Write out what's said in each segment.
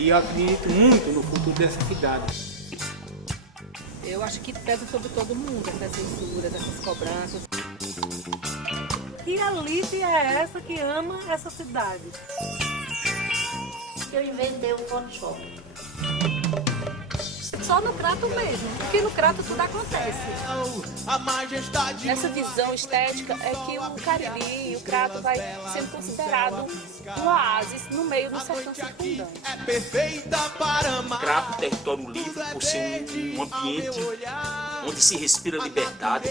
E eu acredito muito no futuro dessa cidade. Eu acho que pesa sobre todo mundo, essas censuras, essas cobranças. Que elite é essa que ama essa cidade? Eu inventei o Photoshop. Só no Crato mesmo, porque no Crato tudo acontece. Nessa visão estética é que o Cariri e o Crato vai sendo considerado um oásis no meio do sertão circundante. Crato, território livre, por ser um ambiente onde se respira liberdade.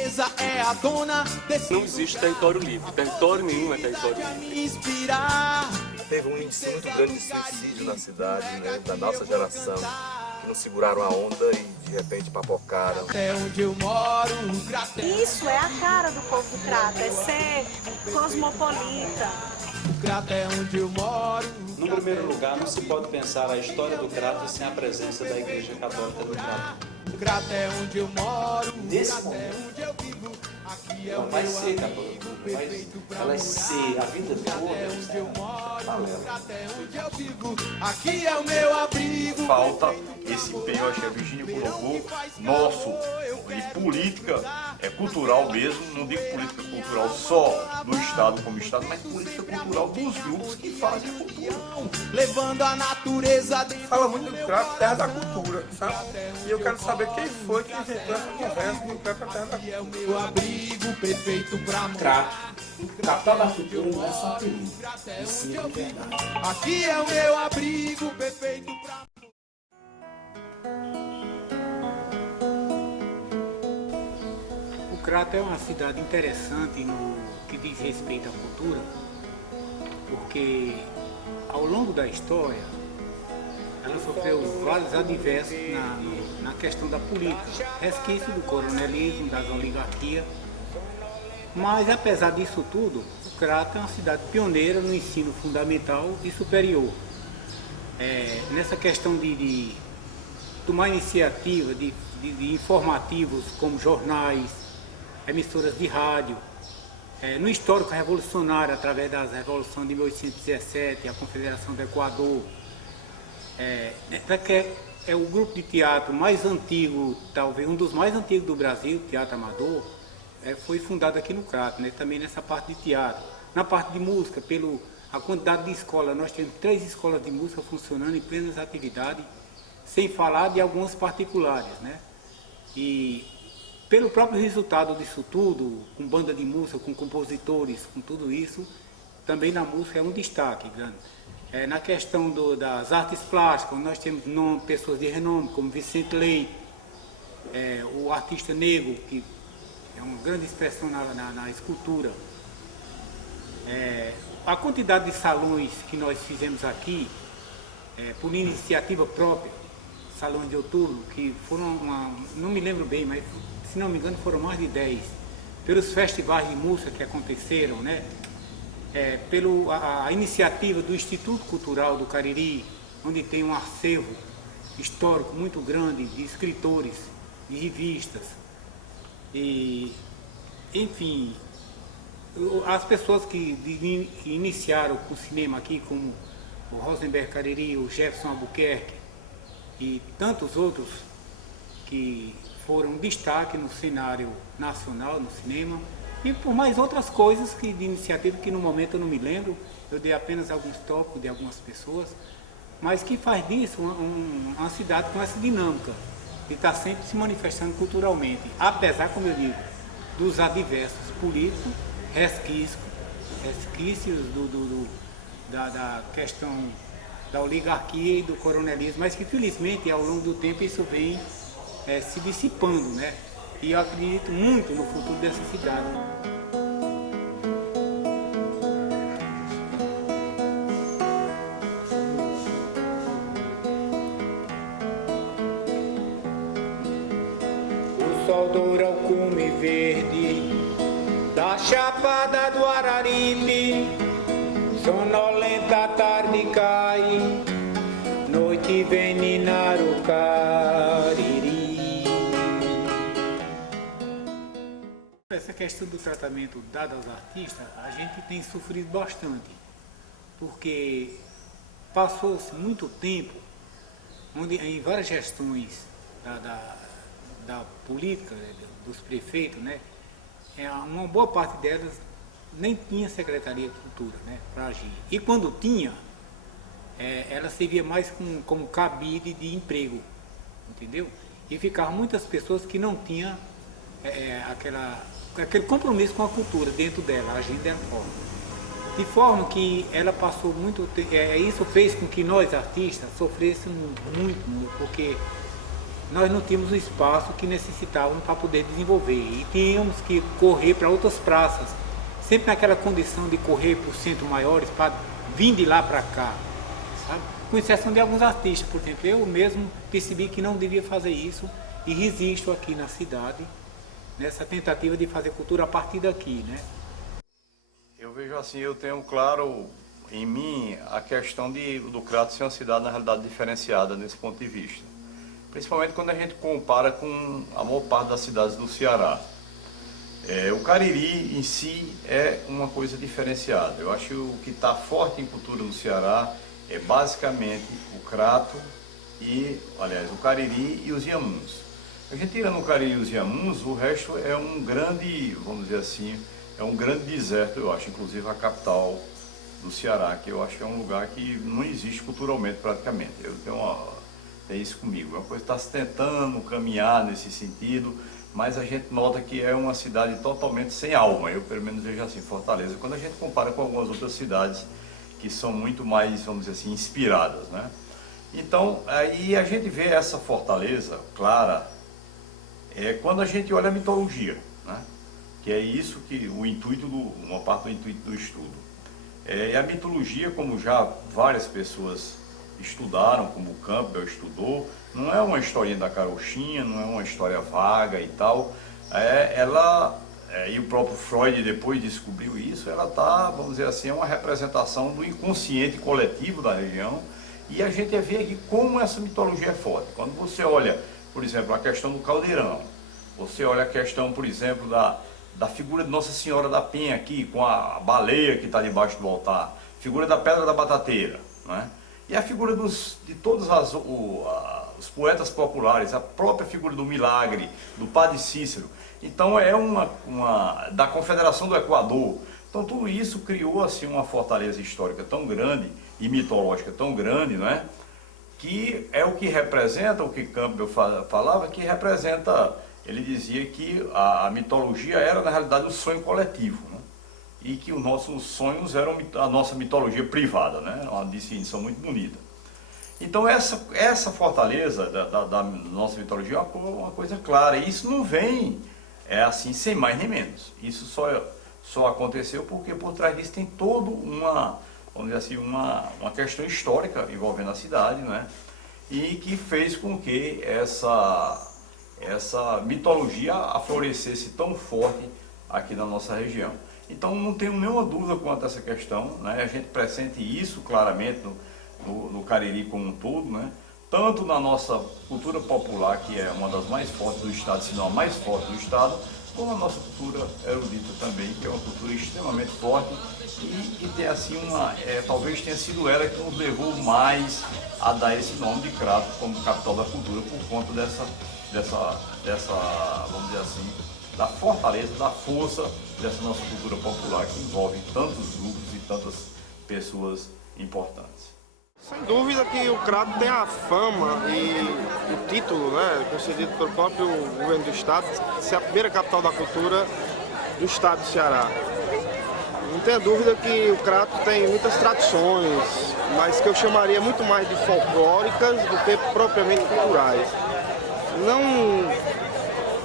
Não existe território livre, território nenhum é território livre. Teve um índice muito grande de suicídio na cidade, né, da nossa geração, que não seguraram a onda e de repente papocaram. É onde eu moro, Isso é a cara do povo do Crato, é ser cosmopolita. o Crato é onde eu moro. No primeiro lugar, não se pode pensar a história do Crato sem a presença da Igreja Católica do Crato. O Crato é onde eu moro, Nesse o Crato é momento, onde eu vivo. Aqui é não o vai meu ser amigo católica, perfeito pra ela vai ser a vida toda. é onde eu moro, Valeu. o Crato é onde eu vivo. Aqui é o meu abrigo. Falta esse empenho, acho que a Virgínia colocou, nosso, de política cultural mesmo, não digo política cultural só do Estado como Estado, mas política cultural dos grupos que fazem a cultura. Levando a natureza de... Fala muito do Crato, terra da cultura, sabe? E eu quero saber quem foi que inventou essa conversa do Crato, a terra da cultura. É o meu abrigo perfeito pra Crato, capital da cultura, não é só apelido, e sim de verdade. Aqui é o meu abrigo perfeito pra... O Crato é uma cidade interessante no que diz respeito à cultura, porque ao longo da história ela sofreu vários adversos na questão da política, resquício do coronelismo, das oligarquias, mas apesar disso tudo, o Crato é uma cidade pioneira no ensino fundamental e superior. Nessa questão de tomar iniciativa de informativos como jornais, emissoras de rádio, no histórico revolucionário, através das revoluções de 1817, a Confederação do Equador, é o grupo de teatro mais antigo, talvez um dos mais antigos do Brasil, Teatro Amador, foi fundado aqui no Crato, né? Também nessa parte de teatro. Na parte de música, a quantidade de escolas, nós temos 3 escolas de música funcionando em plenas atividades, sem falar de algumas particulares, né? E pelo próprio resultado disso tudo, com banda de música, com compositores, com tudo isso, também na música é um destaque grande. Na questão das artes plásticas, nós temos pessoas de renome, como Vicente Leite, o artista negro, que é uma grande expressão na escultura. A quantidade de salões que nós fizemos aqui, por iniciativa própria, salões de outubro, que foram, não me lembro bem, mas se não me engano foram mais de 10, pelos festivais de música que aconteceram, né? A iniciativa do Instituto Cultural do Cariri, onde tem um acervo histórico muito grande de escritores, de revistas, e, enfim, as pessoas que iniciaram o cinema aqui, como o Rosenberg Cariri, o Jefferson Albuquerque e tantos outros que foram destaque no cenário nacional, no cinema, e por mais outras coisas de iniciativa que no momento eu não me lembro, eu dei apenas alguns tópicos de algumas pessoas, mas que faz disso uma cidade com essa dinâmica, de estar sempre se manifestando culturalmente, apesar, como eu digo, dos adversos políticos, resquícios da questão da oligarquia e do coronelismo, mas que felizmente ao longo do tempo isso vem se dissipando, né? E eu acredito muito no futuro dessa cidade. O sol doura o cume verde da chapada do Araripe, sonolenta a tarde cai, noite vem ninar o Cariri. Essa questão do tratamento dado aos artistas, a gente tem sofrido bastante, porque passou-se muito tempo onde em várias gestões da política, dos prefeitos, né, uma boa parte delas nem tinha Secretaria de Cultura, né, para agir. E quando tinha, ela servia mais como cabide de emprego, entendeu? E ficavam muitas pessoas que não tinham aquele compromisso com a cultura dentro dela, agindo dessa forma. De forma que ela passou muito tempo, isso fez com que nós artistas sofrêssemos muito, porque nós não tínhamos o espaço que necessitávamos para poder desenvolver e tínhamos que correr para outras praças, sempre naquela condição de correr por centros maiores para vir de lá para cá, sabe? Com exceção de alguns artistas, por exemplo, eu mesmo percebi que não devia fazer isso e resisto aqui na cidade nessa tentativa de fazer cultura a partir daqui, né? Eu vejo assim, eu tenho claro em mim a questão do Crato ser uma cidade, na realidade, diferenciada nesse ponto de vista. Principalmente quando a gente compara com a maior parte das cidades do Ceará. O Cariri em si é uma coisa diferenciada. Eu acho que o que está forte em cultura no Ceará é basicamente o Crato o Cariri e os Inhamuns. A gente tirando o Cariri e os Inhamuns, o resto é um grande, vamos dizer assim, é um grande deserto, eu acho, inclusive a capital do Ceará, que eu acho que é um lugar que não existe culturalmente praticamente. Eu tenho isso comigo. É uma coisa que está se tentando caminhar nesse sentido, mas a gente nota que é uma cidade totalmente sem alma. Eu pelo menos vejo assim, Fortaleza, quando a gente compara com algumas outras cidades que são muito mais, vamos dizer assim, inspiradas, né? Então, aí a gente vê essa Fortaleza clara quando a gente olha a mitologia, né? Que é isso que uma parte do intuito do estudo. E a mitologia, como já várias pessoas estudaram, como o Campbell estudou, não é uma historinha da carochinha, não é uma história vaga e tal. E o próprio Freud depois descobriu isso, ela está, vamos dizer assim, é uma representação do inconsciente coletivo da região, e a gente vê aqui como essa mitologia é forte. Quando você olha, por exemplo, a questão do caldeirão, você olha a questão, por exemplo, da figura de Nossa Senhora da Penha aqui, com a baleia que está debaixo do altar, figura da Pedra da Batateira, né? E a figura de todos os poetas populares, a própria figura do Milagre, do Padre Cícero. Então da Confederação do Equador. Então tudo isso criou assim uma fortaleza histórica tão grande e mitológica tão grande, né? Que é o que representa, o que Campbell falava, que representa, ele dizia que a mitologia era na realidade o sonho coletivo, né? E que os nossos sonhos eram a nossa mitologia privada, né? Uma definição muito bonita. Então essa fortaleza da nossa mitologia é uma coisa clara, e isso não vem assim sem mais nem menos. Isso só aconteceu porque por trás disso tem toda vamos dizer assim, uma questão histórica envolvendo a cidade, né? E que fez com que essa mitologia aflorescesse tão forte aqui na nossa região. Então não tenho nenhuma dúvida quanto a essa questão, né? A gente pressente isso claramente no Cariri como um todo, né? Tanto na nossa cultura popular, que é uma das mais fortes do estado, se não a mais forte do estado, como a nossa cultura erudita também, que é uma cultura extremamente forte e que tem assim talvez tenha sido ela que nos levou mais a dar esse nome de Crato como capital da cultura, por conta dessa vamos dizer assim, da fortaleza, da força dessa nossa cultura popular, que envolve tantos grupos e tantas pessoas importantes. Sem dúvida que o Crato tem a fama e o título, né, concedido pelo próprio governo do estado, de ser a primeira capital da cultura do estado do Ceará. Não tenha dúvida que o Crato tem muitas tradições, mas que eu chamaria muito mais de folclóricas do que propriamente culturais.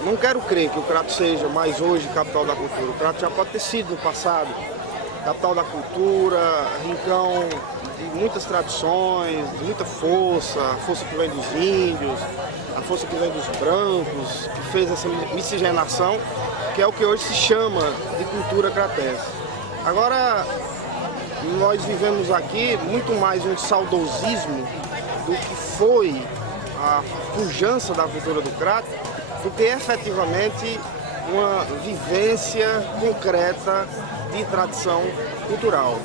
Não quero crer que o Crato seja mais hoje capital da cultura. O Crato já pode ter sido no passado capital da cultura, rincão de muitas tradições, de muita força, a força que vem dos índios, a força que vem dos brancos, que fez essa miscigenação, que é o que hoje se chama de cultura cratense. Agora, nós vivemos aqui muito mais um saudosismo do que foi a pujança da cultura do Crato, do que efetivamente uma vivência concreta de tradição cultural.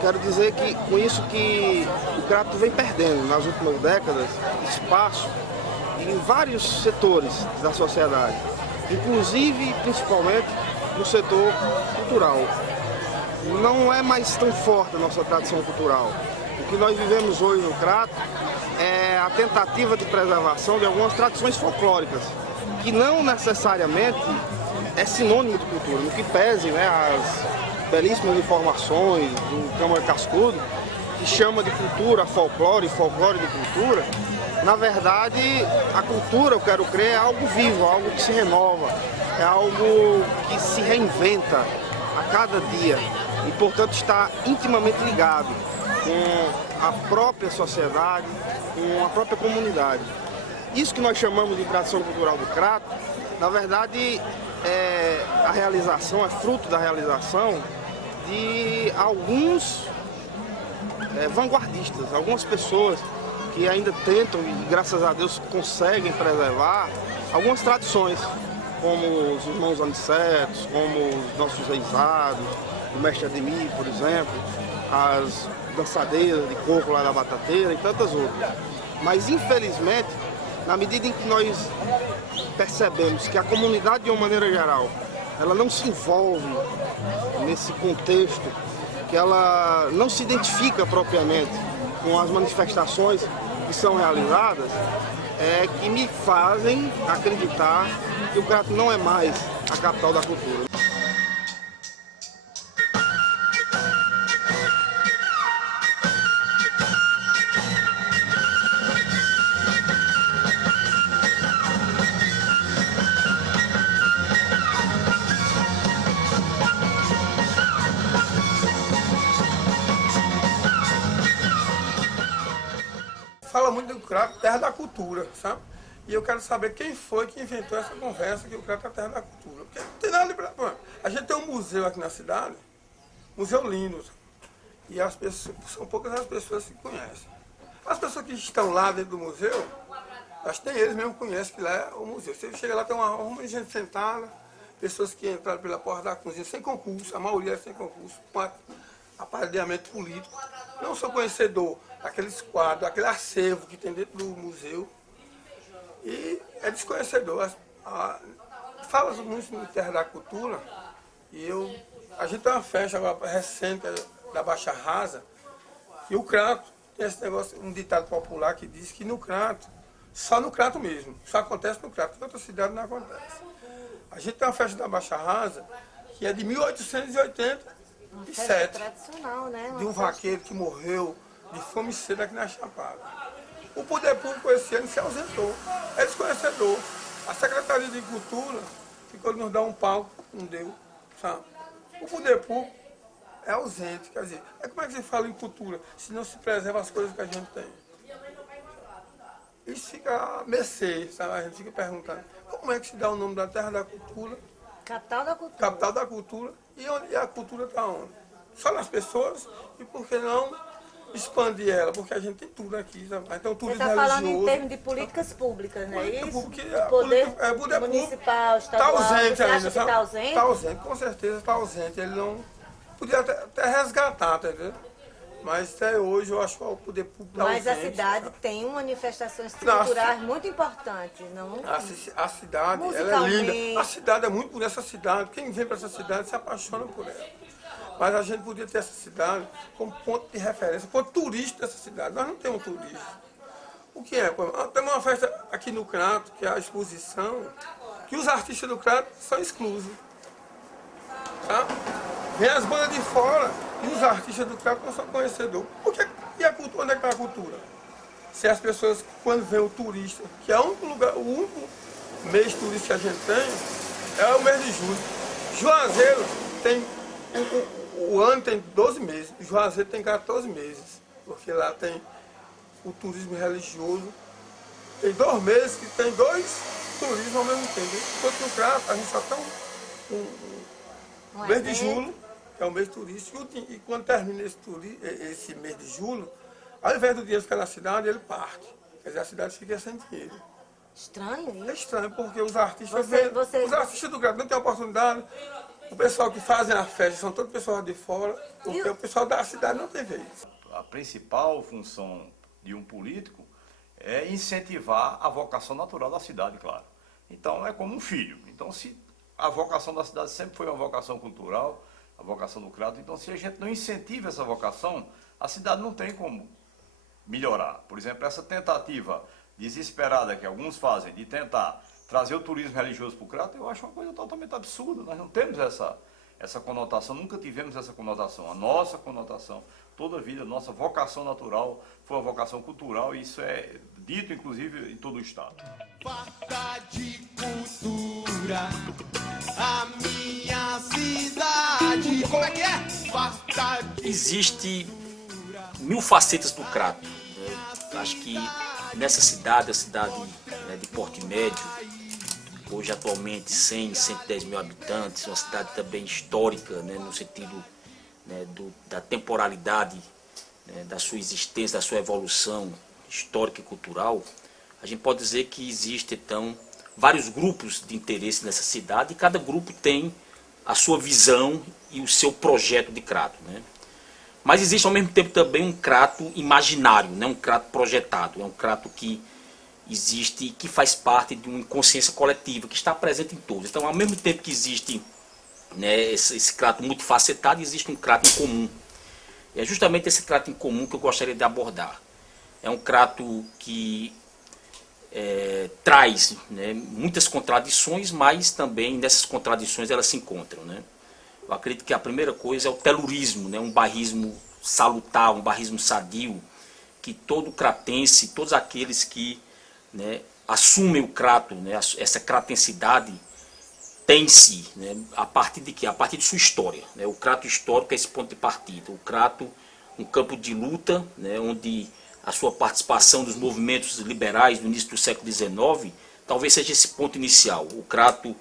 Quero dizer que com isso que o Crato vem perdendo nas últimas décadas espaço em vários setores da sociedade, inclusive principalmente no setor cultural. Não é mais tão forte a nossa tradição cultural. O que nós vivemos hoje no Crato é a tentativa de preservação de algumas tradições folclóricas, que não necessariamente é sinônimo de cultura, no que pese, né, as belíssimas informações do Câmara Cascudo, que chama de cultura folclore, folclore de cultura. Na verdade, a cultura, eu quero crer, é algo vivo, algo que se renova, é algo que se reinventa a cada dia e, portanto, está intimamente ligado com a própria sociedade, com a própria comunidade. Isso que nós chamamos de tradição cultural do Crato, na verdade, é a realização, é fruto da realização de alguns vanguardistas, algumas pessoas que ainda tentam e, graças a Deus, conseguem preservar algumas tradições, como os irmãos Anicetos, como os nossos reisados, o mestre Ademir, por exemplo, as dançadeiras de coco lá da Batateira e tantas outras. Mas, infelizmente, na medida em que nós percebemos que a comunidade, de uma maneira geral, ela não se envolve nesse contexto, que ela não se identifica propriamente com as manifestações que são realizadas, é que me fazem acreditar que o Crato não é mais a capital da cultura. Fala muito do Crato, terra da cultura, sabe? E eu quero saber quem foi que inventou essa conversa que o Crato é a terra da cultura. Porque não tem nada de... A gente tem um museu aqui na cidade, museu lindo, sabe? E as pessoas, são poucas as pessoas que conhecem. As pessoas que estão lá dentro do museu, acho que nem eles mesmo conhecem que lá é o museu. Você chega lá, tem uma de gente sentada, pessoas que entraram pela porta da cozinha sem concurso, a maioria é sem concurso, com aparelhamento político. Não sou conhecedor daqueles quadros, aquele acervo que tem dentro do museu. E é desconhecedor. Fala muito no Terra da Cultura. E a gente tem uma festa agora recente da Baixa Rasa. E o Crato tem esse negócio, um ditado popular que diz que no Crato, só no Crato mesmo, só acontece no Crato, em outra cidade não acontece. A gente tem uma festa da Baixa Rasa que é de 1887. Uma festa tradicional, né? De um vaqueiro que morreu de fome e sede aqui na Chapada. O poder público esse ano se ausentou, é desconhecedor. A Secretaria de Cultura ficou de nos dar um palco, não deu, sabe? O poder público é ausente, quer dizer, como é que se fala em cultura se não se preserva as coisas que a gente tem? Isso fica a mercê, sabe? A gente fica perguntando, como é que se dá o nome da terra da cultura? Capital da cultura. Capital da cultura. E a cultura está onde? Só nas pessoas. E por que não expandir ela? Porque a gente tem tudo aqui. Sabe? Então, turismo religioso. Você está falando em termos de políticas públicas, não é isso? O poder municipal, estadual. Está ausente ainda. Acha que está ausente? Está ausente, com certeza está ausente. Ele não podia até resgatar, tá entendendo? Mas até hoje eu acho que o poder público está ausente. Mas a cidade tem manifestações culturais muito importantes, não? A cidade, ela é linda. A cidade é muito bonita, essa cidade. Quem vem para essa cidade se apaixona por ela. Mas a gente podia ter essa cidade como ponto de referência, ponto turístico dessa cidade. Nós não temos turismo. O que é? Temos uma festa aqui no Crato, que é a exposição, que os artistas do Crato são exclusos. Tá? Vem as bandas de fora e os artistas do Crato não são conhecedores. E a cultura, onde é que está a cultura? Se as pessoas, quando vem o turista, que é o único mês turístico que a gente tem, é o mês de julho. Juazeiro tem, o ano tem 12 meses, Juazeiro tem 14 meses, porque lá tem o turismo religioso. Tem 2 meses que tem 2 turismos ao mesmo tempo. Enquanto no Crato, a gente só tem o mês de julho, que é o mês turístico, e quando termina esse mês de julho, ao invés do dinheiro ficar na cidade, ele parte. Quer dizer, a cidade fica sem dinheiro. Estranho isso? É estranho, porque os artistas os artistas do Crato não têm oportunidade. O pessoal que fazem a festa são todo pessoal de fora, porque o pessoal da cidade não tem vez. A principal função de um político é incentivar a vocação natural da cidade, claro. Então é como um filho. Então se a vocação da cidade sempre foi uma vocação cultural, a vocação do Crato, então se a gente não incentiva essa vocação, a cidade não tem como melhorar. Por exemplo, essa tentativa desesperada que alguns fazem de tentar trazer o turismo religioso para o Crato, eu acho uma coisa totalmente absurda. Nós não temos essa conotação, nunca tivemos essa conotação. A nossa conotação, toda a vida, a nossa vocação natural foi uma vocação cultural e isso é dito, inclusive, em todo o Estado. Farta de cultura, a minha cidade. Como é que é? Farta de... Existe 1000 facetas do Crato. Acho que nessa cidade, a cidade, né, de porte médio, hoje atualmente 100, 110 mil habitantes, uma cidade também histórica, né, no sentido, né, da temporalidade, né, da sua existência, da sua evolução histórica e cultural, a gente pode dizer que existe então vários grupos de interesse nessa cidade e cada grupo tem a sua visão e o seu projeto de Crato, né? Mas existe ao mesmo tempo também um Crato imaginário, né? Um Crato projetado, é um Crato que existe e que faz parte de uma inconsciência coletiva, que está presente em todos. Então, ao mesmo tempo que existe, né, esse Crato multifacetado, existe um Crato em comum. É justamente esse Crato em comum que eu gostaria de abordar. É um Crato que traz, né, muitas contradições, mas também nessas contradições elas se encontram, né? Eu acredito que a primeira coisa é o telurismo, né, um bairrismo salutar, um bairrismo sadio, que todo cratense, todos aqueles que, né, assumem o Crato, né, essa cratensidade, tem em si, né, a partir de quê? A partir de sua história, né? O Crato histórico é esse ponto de partida. O Crato, um campo de luta, né, onde a sua participação dos movimentos liberais no início do século XIX, talvez seja esse ponto inicial. O Crato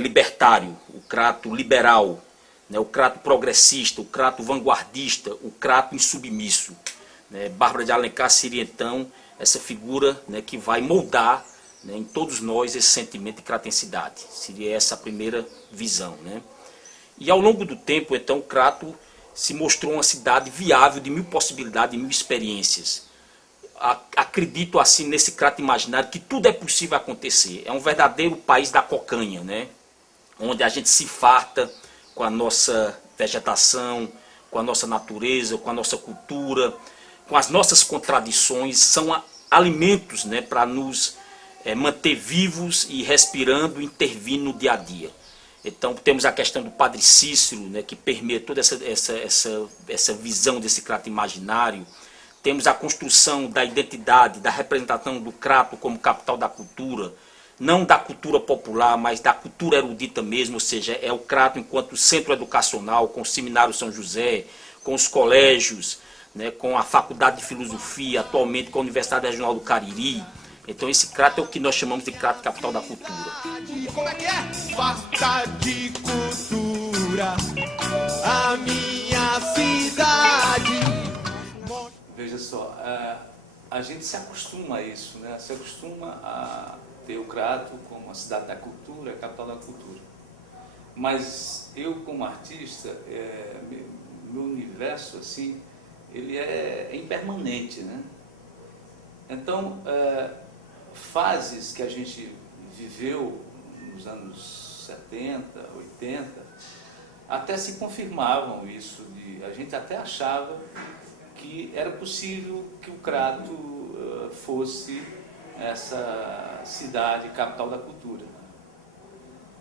libertário, o Crato liberal, né, o Crato progressista, o Crato vanguardista, o Crato insubmisso. Né? Bárbara de Alencar seria então essa figura, né, que vai moldar, né, em todos nós esse sentimento de cratensidade. Seria essa a primeira visão, né? E ao longo do tempo, então, o Crato se mostrou uma cidade viável de 1000 possibilidades, de 1000 experiências. Acredito assim nesse Crato imaginário que tudo é possível acontecer. É um verdadeiro país da cocanha, né? Onde a gente se farta com a nossa vegetação, com a nossa natureza, com a nossa cultura, com as nossas contradições. São alimentos, né, para nos manter vivos e respirando, intervindo no dia a dia. Então temos a questão do Padre Cícero, né, que permeia toda essa visão desse Crato imaginário. Temos a construção da identidade, da representação do Crato como capital da cultura, não da cultura popular, mas da cultura erudita mesmo, ou seja, é o Crato enquanto centro educacional, com o Seminário São José, com os colégios, né, com a Faculdade de Filosofia, atualmente com a Universidade Regional do Cariri. Então esse Crato é o que nós chamamos de Crato capital da cultura. Como é que é? Farta de cultura, a minha cidade. Veja só, a gente se acostuma a isso, né? Se acostuma a ter o Crato como a cidade da cultura, a capital da cultura. Mas eu, como artista, meu universo, assim, ele é impermanente, né? Então, fases que a gente viveu nos anos 70, 80, até se confirmavam isso. A gente até achava que era possível que o Crato fosse essa cidade capital da cultura.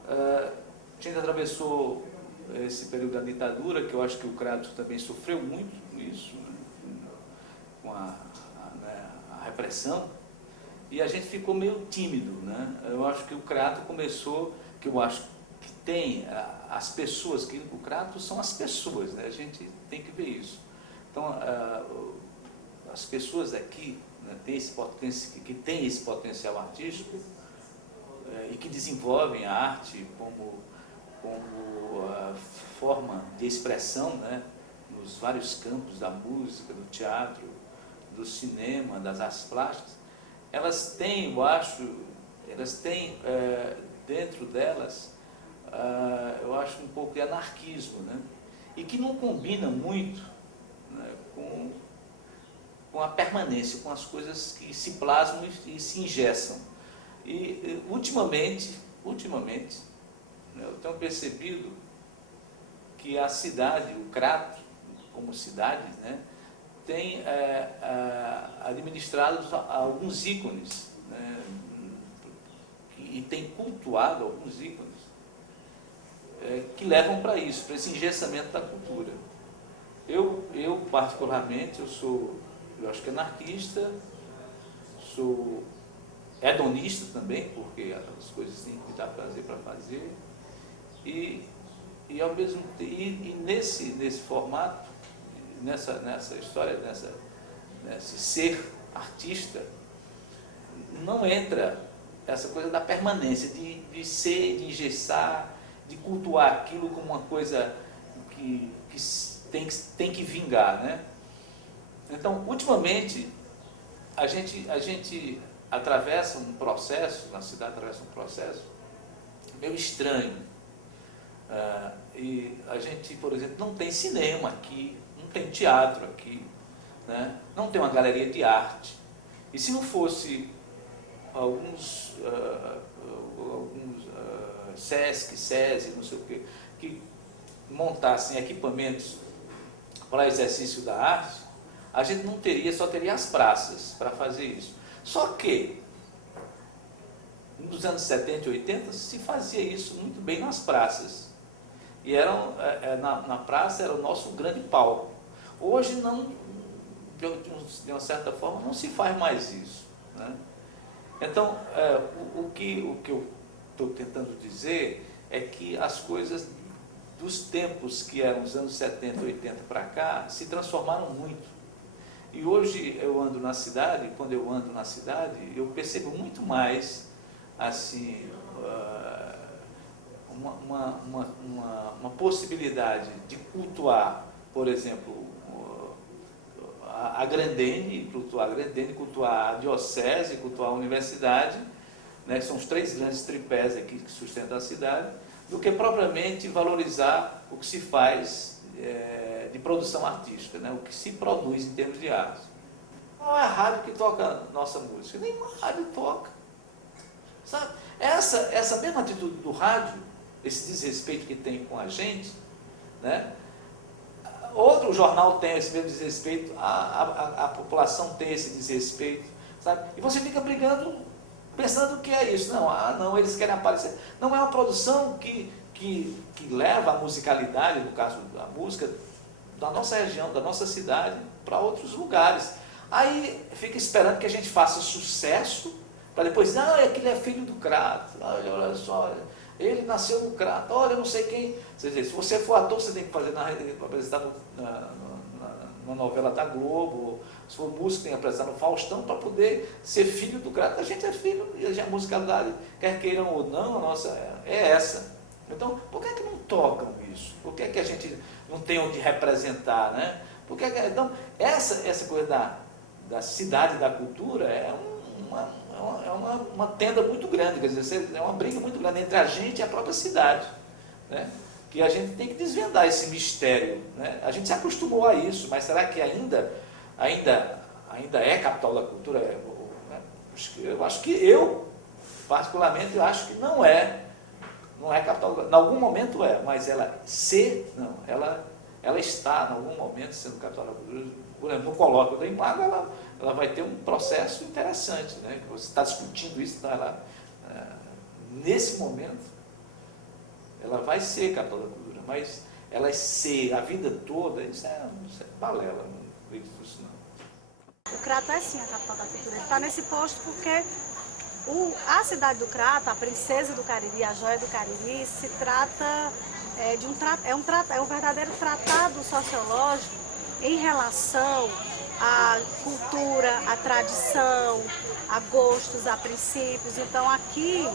A gente atravessou esse período da ditadura, que eu acho que o Crato também sofreu muito com isso, né? Com a repressão, e a gente ficou meio tímido, né? Eu acho que o Crato começou, que eu acho que tem as pessoas, que o Crato são as pessoas, né? A gente tem que ver isso. Então, as pessoas aqui, né, que têm esse potencial artístico e que desenvolvem a arte como forma de expressão, né, nos vários campos da música, do teatro, do cinema, das artes plásticas, elas têm, eu acho, dentro delas eu acho um pouco de anarquismo, né? E que não combina muito, né, com a permanência, com as coisas que se plasmam e se engessam. E ultimamente, né, eu tenho percebido que a cidade, o Crato, como cidade, né, tem administrado alguns ícones, né, e tem cultuado alguns ícones que levam para isso, para esse engessamento da cultura. Eu particularmente, eu acho que anarquista, sou hedonista também, porque as coisas têm que dar prazer para fazer, e ao mesmo tempo, e nesse formato, nessa história, nesse ser artista, não entra essa coisa da permanência, de ser, de engessar, de cultuar aquilo como uma coisa que tem que vingar, né? Então, ultimamente, a gente atravessa um processo, na cidade atravessa um processo meio estranho. E a gente, por exemplo, não tem cinema aqui, não tem teatro aqui, né? Não tem uma galeria de arte. E se não fosse alguns SESC, SESI, não sei o quê, que montassem equipamentos para exercício da arte, a gente não teria, só teria as praças para fazer isso. Só que, nos anos 70 e 80, se fazia isso muito bem nas praças. E na praça era o nosso grande palco. Hoje, não, de uma certa forma, não se faz mais isso, né? Então, o que eu estou tentando dizer é que as coisas dos tempos que eram os anos 70, 80 para cá, se transformaram muito. E hoje eu ando na cidade, quando eu ando na cidade, eu percebo muito mais, assim, uma possibilidade de cultuar, por exemplo, a Grandene, cultuar a diocese, cultuar a universidade, né, que são os três grandes tripés aqui que sustentam a cidade, do que propriamente valorizar o que se faz de produção artística, né, o que se produz em termos de arte. Não é a rádio que toca nossa música, nenhuma rádio toca. Sabe? Essa mesma atitude do rádio, esse desrespeito que tem com a gente, né? Outro jornal tem esse mesmo desrespeito, a população tem esse desrespeito, sabe? E você fica brigando, pensando o que é isso. Não, eles querem aparecer. Não é uma produção que leva a musicalidade, no caso da música, da nossa região, da nossa cidade, para outros lugares. Aí fica esperando que a gente faça sucesso, para depois dizer, aquele é filho do Crato, olha só, ele nasceu no Crato, olha, não sei quem. Se você for ator, você tem que fazer apresentar numa novela da Globo, se for músico, tem que apresentar no Faustão, para poder ser filho do Crato. A gente é filho, e a musicalidade, quer queiram ou não, a nossa é essa. Então, por que não tocam isso? Por que a gente não tem onde representar, né? Então, essa coisa da cidade da cultura é uma tenda muito grande, quer dizer, é uma briga muito grande entre a gente e a própria cidade, né? Que a gente tem que desvendar esse mistério, né? A gente se acostumou a isso, mas será que ainda é capital da cultura? Né? Eu acho que particularmente, eu acho que não é capital. Em algum momento mas ela está, em algum momento, sendo capital da cultura. Por exemplo, no colóquio da Imago, ela vai ter um processo interessante, né? Você está discutindo isso, então nesse momento, ela vai ser capital da cultura, mas ela ser a vida toda, isso é balela, não acredito nisso não. O Crato é sim a capital da cultura, ele está nesse posto porque a cidade do Crato, a princesa do Cariri, a joia do Cariri, se trata é um verdadeiro tratado sociológico em relação à cultura, à tradição, a gostos, a princípios. Então aqui,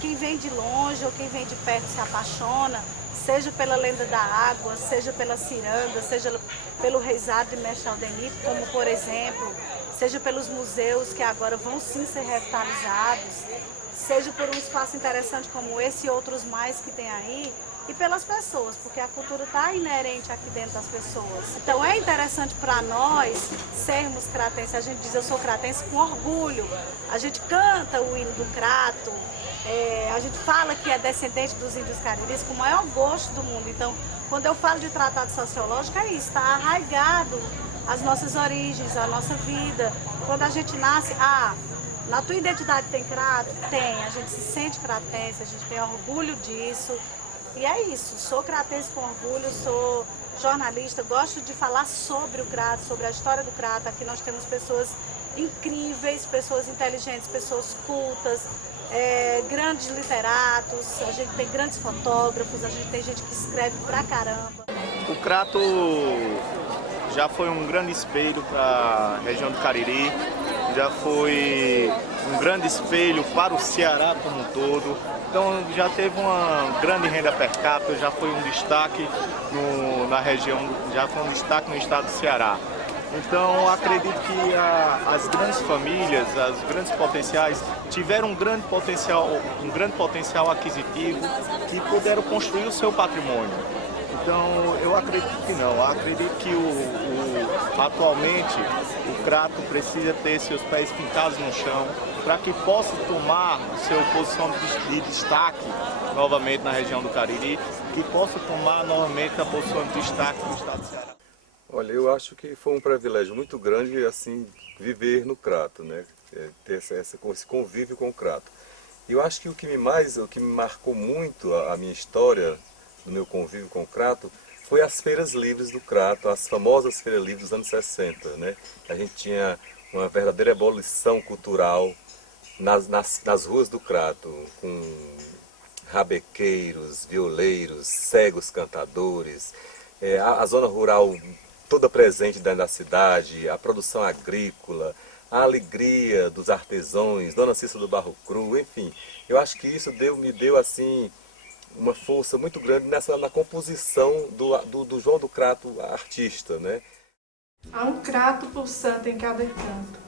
quem vem de longe ou quem vem de perto se apaixona, seja pela lenda da água, seja pela ciranda, seja pelo reisado de Mestre Aldenir, como por exemplo, seja pelos museus que agora vão sim ser revitalizados, seja por um espaço interessante como esse e outros mais que tem aí, e pelas pessoas, porque a cultura está inerente aqui dentro das pessoas. Então é interessante para nós sermos cratenses. A gente diz eu sou cratense com orgulho. A gente canta o hino do Crato, a gente fala que é descendente dos índios cariris com o maior gosto do mundo. Então, quando eu falo de tratado sociológico, é isso, está arraigado as nossas origens, a nossa vida. Quando a gente nasce, na tua identidade tem crato? Tem, a gente se sente cratense, a gente tem orgulho disso. E é isso, sou cratense com orgulho, sou jornalista, gosto de falar sobre o Crato, sobre a história do Crato. Aqui nós temos pessoas incríveis, pessoas inteligentes, pessoas cultas, grandes literatos, a gente tem grandes fotógrafos, a gente tem gente que escreve pra caramba. O Crato já foi um grande espelho para a região do Cariri, já foi um grande espelho para o Ceará como um todo. Então já teve uma grande renda per capita, já foi um destaque na região, já foi um destaque no estado do Ceará. Então acredito que as grandes famílias, as grandes potenciais, tiveram um grande potencial aquisitivo e puderam construir o seu patrimônio. Então eu acredito que não, eu acredito que atualmente o Crato precisa ter seus pés fincados no chão para que possa tomar sua posição de destaque novamente na região do Cariri, que possa tomar novamente a posição de destaque no estado do Ceará. Olha, eu acho que foi um privilégio muito grande assim viver no Crato, né? Ter esse convívio com o Crato. E eu acho que o que me marcou muito a minha história do meu convívio com o Crato foi as feiras livres do Crato, as famosas feiras livres dos anos 60, né? A gente tinha uma verdadeira ebulição cultural nas ruas do Crato, com rabequeiros, violeiros, cegos cantadores, a zona rural toda presente dentro da cidade, a produção agrícola, a alegria dos artesãos, Dona Cissa do Barro Cru, enfim. Eu acho que isso me deu assim uma força muito grande na composição do João do Crato artista, né? Há um crato pulsante em cada canto,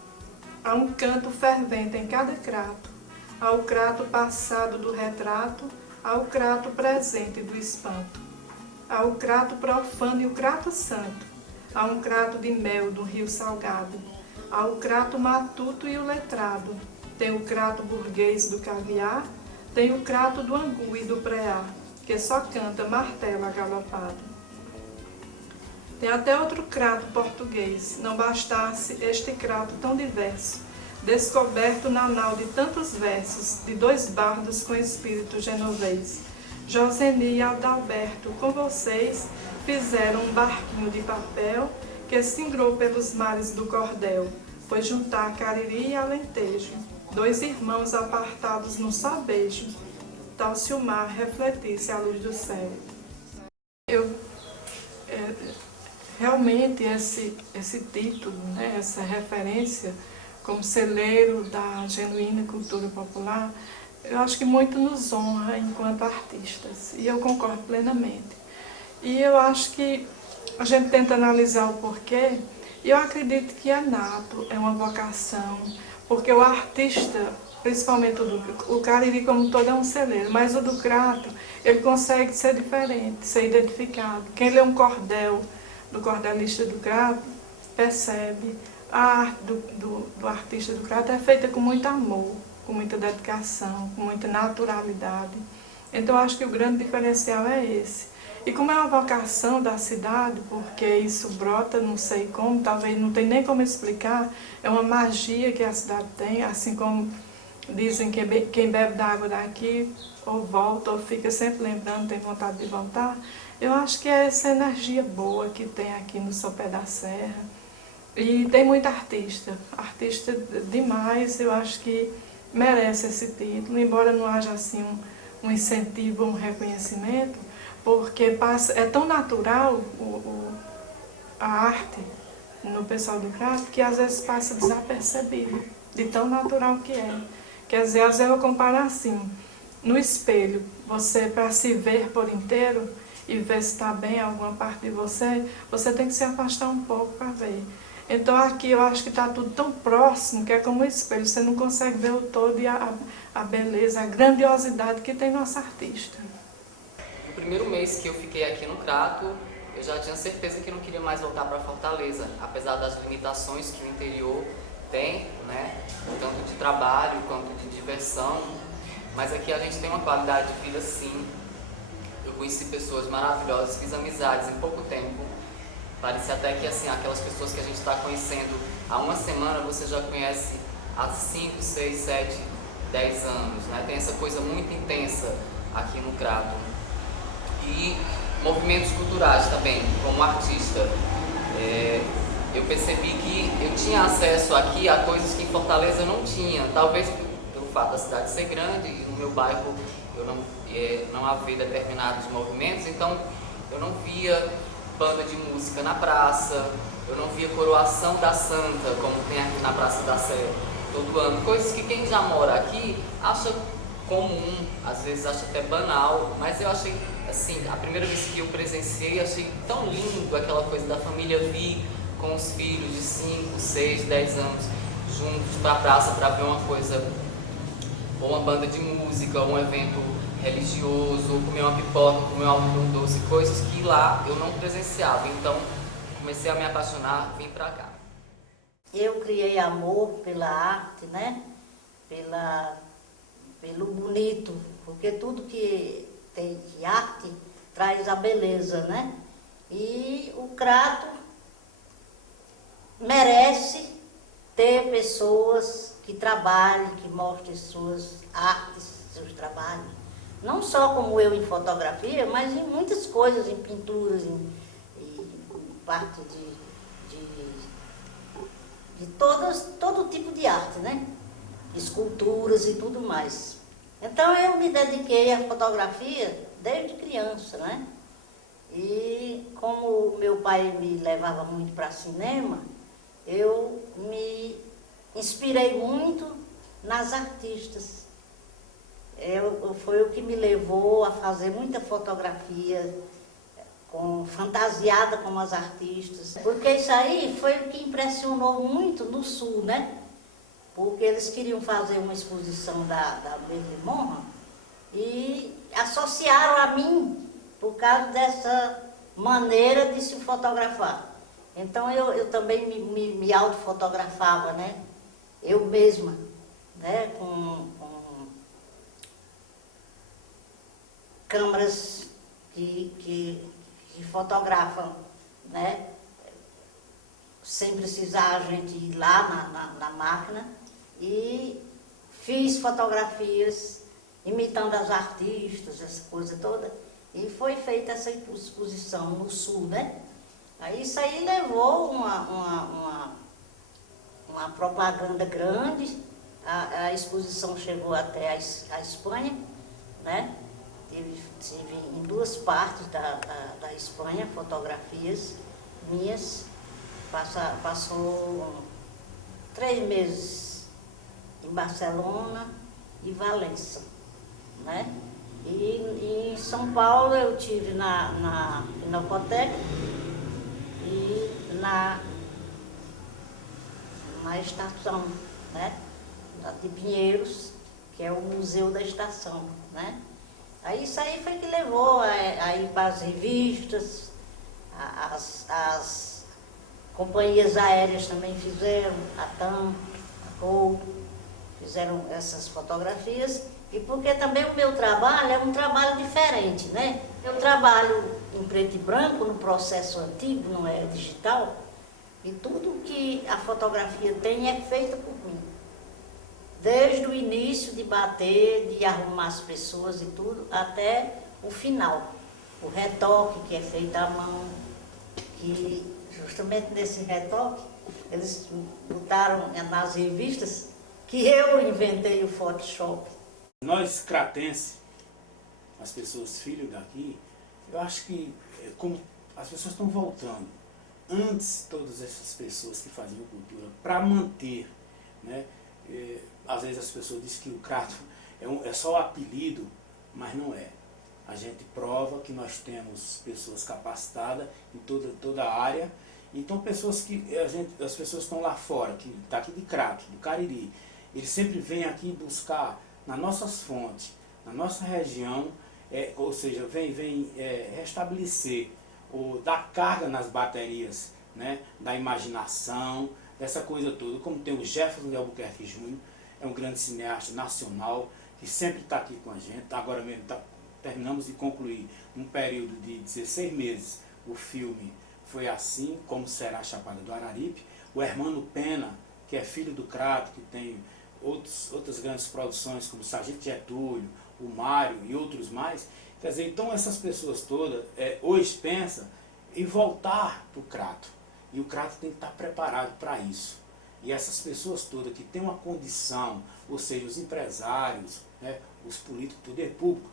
há um canto fervente em cada crato, há o crato passado do retrato, há o crato presente do espanto, há o crato profano e o crato santo, há um crato de mel do rio salgado, há o crato matuto e o letrado, tem o crato burguês do caviar, tem o crato do angu e do preá, que só canta martelo agalopado. Tem até outro crato português, não bastasse este crato tão diverso, descoberto na nau de tantos versos, de dois bardos com espírito genovês. Joseni e Adalberto, com vocês, fizeram um barquinho de papel que singrou pelos mares do cordel, foi juntar Cariri e Alentejo, dois irmãos apartados num só beijo, tal se o mar refletisse a luz do céu. Realmente esse título, né, essa referência como celeiro da genuína cultura popular, eu acho que muito nos honra enquanto artistas, e eu concordo plenamente. E eu acho que a gente tenta analisar o porquê, e eu acredito que é nato, é uma vocação, porque o artista, principalmente o Cariri como todo é um celeiro, mas o do Crato, ele consegue ser diferente, ser identificado. Quem lê um cordel do cordelista do Crato, percebe a arte do artista do Crato é feita com muito amor, com muita dedicação, com muita naturalidade. Então eu acho que o grande diferencial é esse. E como é uma vocação da cidade, porque isso brota, não sei como, talvez não tem nem como explicar, é uma magia que a cidade tem, assim como dizem que quem bebe da água daqui ou volta ou fica sempre lembrando, tem vontade de voltar. Eu acho que é essa energia boa que tem aqui no Sopé da Serra. E tem muito artista demais, eu acho que merece esse título, embora não haja assim um incentivo, um reconhecimento, porque é tão natural a arte no pessoal do Crato que às vezes passa desapercebido, de tão natural que é. Quer dizer, às vezes eu comparo assim, no espelho, você para se ver por inteiro e ver se está bem alguma parte de você, você tem que se afastar um pouco para ver. Então aqui eu acho que está tudo tão próximo que é como um espelho, você não consegue ver o todo e a beleza, a grandiosidade que tem nosso artista. No primeiro mês que eu fiquei aqui no Crato, eu já tinha certeza que não queria mais voltar para Fortaleza, apesar das limitações que o interior tem, né? Tanto de trabalho quanto de diversão, mas aqui a gente tem uma qualidade de vida sim. Eu conheci pessoas maravilhosas, fiz amizades em pouco tempo. Parece até que assim, aquelas pessoas que a gente está conhecendo há uma semana, você já conhece há 5, 6, 7, 10 anos, né? Tem essa coisa muito intensa aqui no Crato. E movimentos culturais também, como artista. Eu percebi que eu tinha acesso aqui a coisas que em Fortaleza eu não tinha, talvez pelo fato da cidade ser grande e no meu bairro eu não haver determinados movimentos, então eu não via banda de música na praça, eu não via coroação da Santa, como tem aqui na Praça da Sé todo ano, coisas que quem já mora aqui acha comum, às vezes acha até banal, mas eu achei, assim, a primeira vez que eu presenciei, achei tão lindo aquela coisa da família vir com os filhos de 5, 6, 10 anos juntos para a praça para ver uma coisa, ou uma banda de música, ou um evento religioso, ou comer uma pipoca, comer um algodão doce, coisas que lá eu não presenciava. Então comecei a me apaixonar, vim para cá. Eu criei amor pela arte, né? Pelo bonito, porque tudo que tem de arte traz a beleza, né? E o Crato merece ter pessoas que trabalhem, que mostrem suas artes, seus trabalhos. Não só como eu em fotografia, mas em muitas coisas, em pinturas, em parte de todo tipo de arte, né? Esculturas e tudo mais. Então eu me dediquei à fotografia desde criança, né? E como meu pai me levava muito para cinema, eu me inspirei muito nas artistas. Foi o que me levou a fazer muita fotografia fantasiada como as artistas. Porque isso aí foi o que impressionou muito no Sul, né? Porque eles queriam fazer uma exposição da Monra e associaram a mim por causa dessa maneira de se fotografar. Então eu também me autofotografava, né? Eu mesma, né? Com câmeras que fotografam, né? Sem precisar a gente ir lá na máquina, e fiz fotografias imitando as artistas, essa coisa toda, e foi feita essa exposição no Sul, né? Aí isso aí levou uma propaganda grande, a exposição chegou até a Espanha, né? Tive em 2 partes da Espanha, fotografias minhas. Passou 3 meses em Barcelona e Valença, né? E em São Paulo eu tive na Pinacoteca e na estação, né? De Pinheiros, que é o Museu da Estação, né? Aí isso aí foi que levou a ir para as revistas, as companhias aéreas também fizeram, a TAM, a Gol, fizeram essas fotografias, e porque também o meu trabalho é um trabalho diferente, né? Eu trabalho em preto e branco, no processo antigo, não é digital, e tudo que a fotografia tem é feito por mim. Desde o início de bater, de arrumar as pessoas e tudo, até o final. O retoque que é feito à mão, que justamente nesse retoque, eles botaram nas revistas que eu inventei o Photoshop. Nós, cratenses, as pessoas filhos daqui, eu acho que como as pessoas estão voltando. Antes, todas essas pessoas que faziam cultura, para manter, né? Às vezes as pessoas dizem que o Crato é só apelido, mas não é. A gente prova que nós temos pessoas capacitadas em toda a área Então pessoas que as pessoas estão lá fora, que tá aqui de Crato, do Cariri, eles sempre vêm aqui buscar nas nossas fontes, na nossa região, ou seja, vem restabelecer ou dar carga nas baterias, né, da imaginação, dessa coisa toda. Como tem o Jefferson de Albuquerque Júnior, é um grande cineasta nacional que sempre está aqui com a gente. Agora mesmo terminamos de concluir um período de 16 meses o filme Foi Assim, Como Será a Chapada do Araripe. O Hermano Pena, que é filho do Crato, que tem outras grandes produções como Sargento Getúlio, o Mário e outros mais. Quer dizer, então essas pessoas todas hoje pensam em voltar para o Crato. E o Crato tem que estar preparado para isso. E essas pessoas todas que têm uma condição, ou seja, os empresários, né, os políticos, o poder público,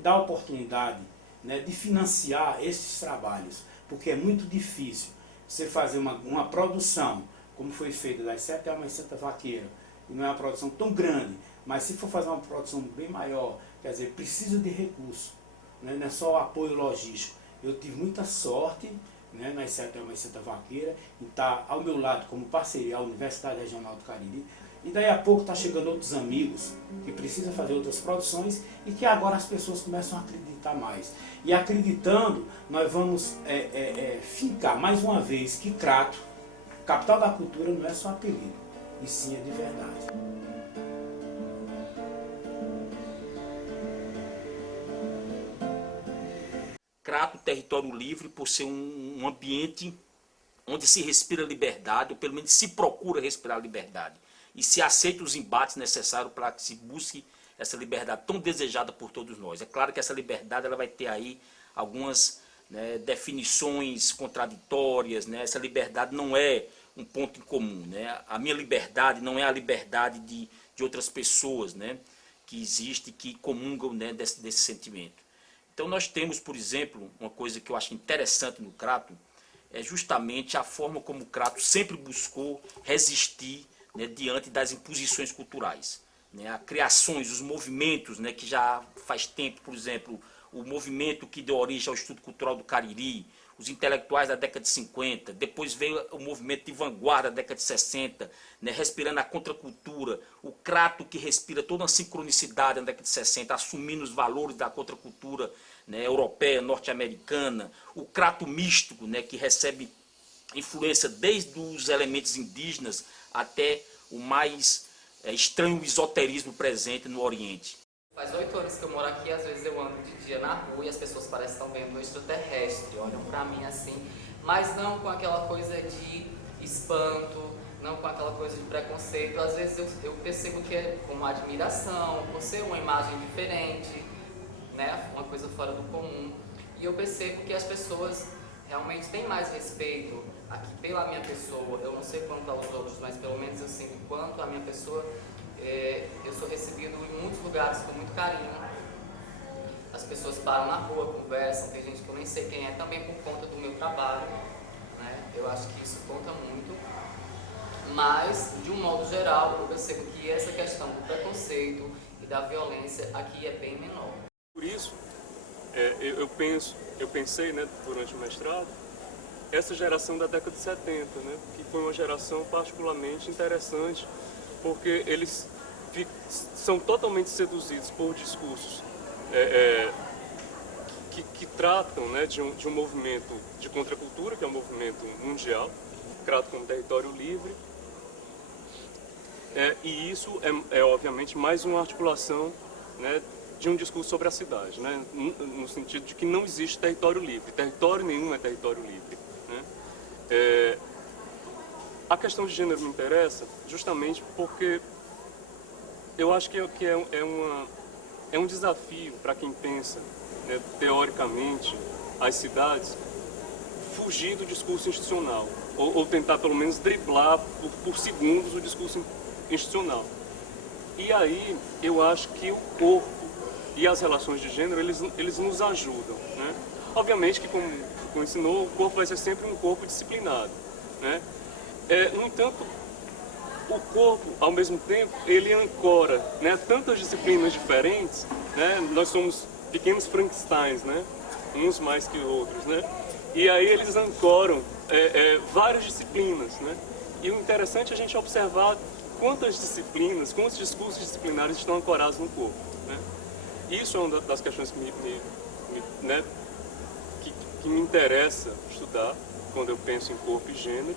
dá a oportunidade, né, de financiar esses trabalhos. Porque é muito difícil você fazer uma produção, como foi feita das 7 Almas de Santa Vaqueira, e não é uma produção tão grande, mas se for fazer uma produção bem maior, quer dizer, precisa de recurso, né? Não é só apoio logístico. Eu tive muita sorte, né, nas 7 Almas de Santa Vaqueira, e estar ao meu lado como parceria a Universidade Regional do Cariri, e daí a pouco está chegando outros amigos que precisam fazer outras produções e que agora as pessoas começam a acreditar mais. E acreditando, nós vamos fincar mais uma vez que Crato, capital da cultura, não é só apelido, e sim é de verdade. Crato, território livre, por ser um ambiente onde se respira liberdade, ou pelo menos se procura respirar liberdade. E se aceita os embates necessários para que se busque essa liberdade tão desejada por todos nós. É claro que essa liberdade ela vai ter aí algumas, né, definições contraditórias, né? Essa liberdade não é um ponto em comum, né? A minha liberdade não é a liberdade de outras pessoas, né, que existe, que comungam, né, desse sentimento. Então nós temos, por exemplo, uma coisa que eu acho interessante no Crato, é justamente a forma como o Crato sempre buscou resistir, né, diante das imposições culturais, né, as criações, os movimentos, né, que já faz tempo, por exemplo, o movimento que deu origem ao Instituto Cultural do Cariri, os intelectuais da década de 50, depois veio o movimento de vanguarda da década de 60, né, respirando a contracultura, o Crato que respira toda uma sincronicidade na década de 60, assumindo os valores da contracultura, né, europeia, norte-americana, o Crato místico, né, que recebe influência desde os elementos indígenas até o mais estranho esoterismo presente no Oriente. Faz 8 anos que eu moro aqui, às vezes eu ando de dia na rua e as pessoas parecem que estão vendo um extraterrestre, olham pra mim assim, mas não com aquela coisa de espanto, não com aquela coisa de preconceito. Às vezes eu percebo que é com uma admiração, por ser uma imagem diferente, né, uma coisa fora do comum. E eu percebo que as pessoas realmente têm mais respeito aqui pela minha pessoa. Eu não sei quanto aos outros, mas pelo menos eu sinto quanto a minha pessoa. Eu sou recebido em muitos lugares com muito carinho. As pessoas param na rua, conversam, tem gente que eu nem sei quem é, também por conta do meu trabalho, né? Eu acho que isso conta muito. Mas, de um modo geral, eu percebo que essa questão do preconceito e da violência aqui é bem menor. Por isso, eu pensei, né, durante o mestrado, essa geração da década de 70, né, que foi uma geração particularmente interessante, porque eles são totalmente seduzidos por discursos que tratam, né, de um movimento de contracultura, que é um movimento mundial, Crato como território livre, e isso é obviamente mais uma articulação, né, de um discurso sobre a cidade, né, no sentido de que não existe território livre, território nenhum é território livre, né. A questão de gênero me interessa justamente porque eu acho que é um desafio para quem pensa, né, teoricamente, as cidades, fugir do discurso institucional, ou tentar pelo menos driblar por segundos o discurso institucional. E aí eu acho que o corpo e as relações de gênero, eles nos ajudam, né? Obviamente que, como ensinou, o corpo vai ser sempre um corpo disciplinado, né? No entanto, o corpo, ao mesmo tempo, ele ancora, né, tantas disciplinas diferentes, né? Nós somos pequenos Frankensteins, né? Uns mais que outros, né? E aí eles ancoram várias disciplinas, né? E o interessante é a gente observar quantas disciplinas, quantos discursos disciplinares estão ancorados no corpo, né? Isso é uma das questões que me interessa estudar quando eu penso em corpo e gênero.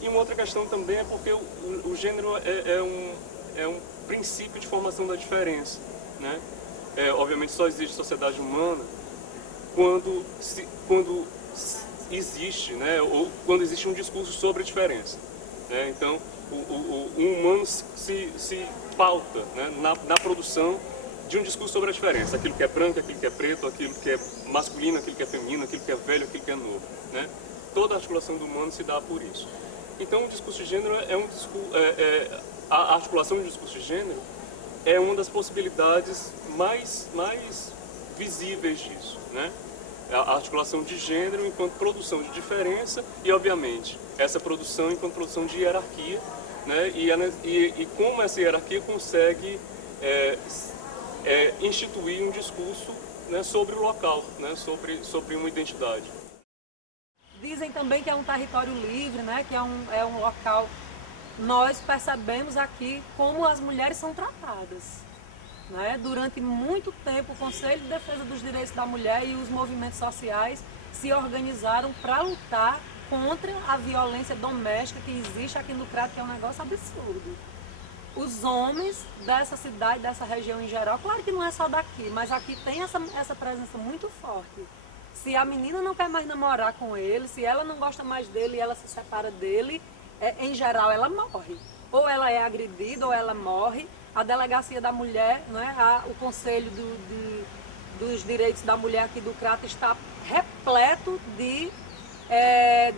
E uma outra questão também é porque o gênero é um princípio de formação da diferença, né? Obviamente só existe sociedade humana quando existe, né? Ou quando existe um discurso sobre a diferença, né? Então o humano se pauta, né? na produção de um discurso sobre a diferença, aquilo que é branco, aquilo que é preto, aquilo que é masculino, aquilo que é feminino, aquilo que é velho, aquilo que é novo, né? Toda a articulação do humano se dá por isso. Então o discurso de gênero a articulação do discurso de gênero é uma das possibilidades mais visíveis disso, né? A articulação de gênero enquanto produção de diferença e, obviamente, essa produção enquanto produção de hierarquia, né? E como essa hierarquia consegue instituir um discurso, né, sobre o local, né, sobre uma identidade. Dizem também que é um território livre, né, que é um local. Nós percebemos aqui como as mulheres são tratadas, né? Durante muito tempo, o Conselho de Defesa dos Direitos da Mulher e os movimentos sociais se organizaram para lutar contra a violência doméstica que existe aqui no Crato, que é um negócio absurdo. Os homens dessa cidade, dessa região em geral, claro que não é só daqui, mas aqui tem essa presença muito forte. Se a menina não quer mais namorar com ele, se ela não gosta mais dele e ela se separa dele, em geral ela morre. Ou ela é agredida ou ela morre. A Delegacia da Mulher, né, o Conselho dos Direitos da Mulher aqui do Crato está repleto de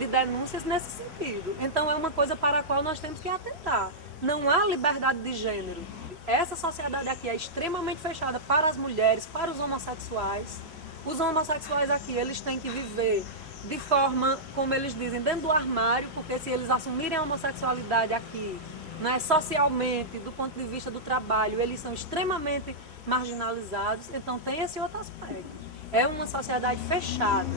denúncias nesse sentido. Então é uma coisa para a qual nós temos que atentar. Não há liberdade de gênero. Essa sociedade aqui é extremamente fechada para as mulheres, para os homossexuais. Os homossexuais aqui, eles têm que viver de forma, como eles dizem, dentro do armário, porque se eles assumirem a homossexualidade aqui, né, socialmente, do ponto de vista do trabalho, eles são extremamente marginalizados. Então tem esse outro aspecto. É uma sociedade fechada.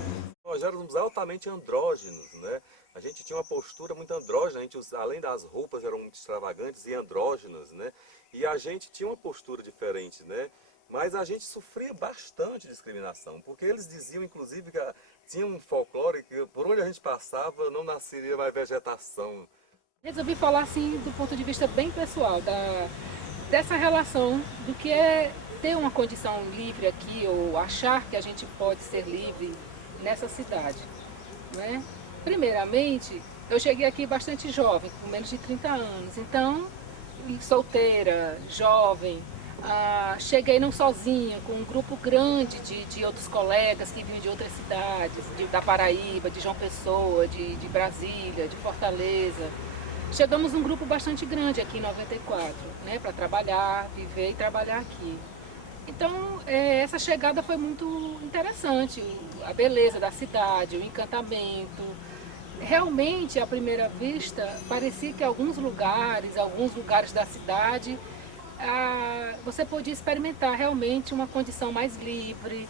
Nós éramos altamente andrógenos, né? A gente tinha uma postura muito andrógena, além das roupas eram muito extravagantes e andrógenas, né? E a gente tinha uma postura diferente, né? Mas a gente sofria bastante discriminação, porque eles diziam, inclusive, que tinha um folclore que por onde a gente passava não nasceria mais vegetação. Resolvi falar assim do ponto de vista bem pessoal, dessa relação do que é ter uma condição livre aqui, ou achar que a gente pode ser livre nessa cidade, né? Primeiramente, eu cheguei aqui bastante jovem, com menos de 30 anos, então, solteira, jovem, cheguei não sozinha, com um grupo grande de outros colegas que vinham de outras cidades, da Paraíba, de João Pessoa, de Brasília, de Fortaleza. Chegamos num grupo bastante grande aqui em 94, né, para trabalhar, viver e trabalhar aqui. Então, essa chegada foi muito interessante, a beleza da cidade, o encantamento. Realmente, à primeira vista, parecia que alguns lugares da cidade, você podia experimentar realmente uma condição mais livre,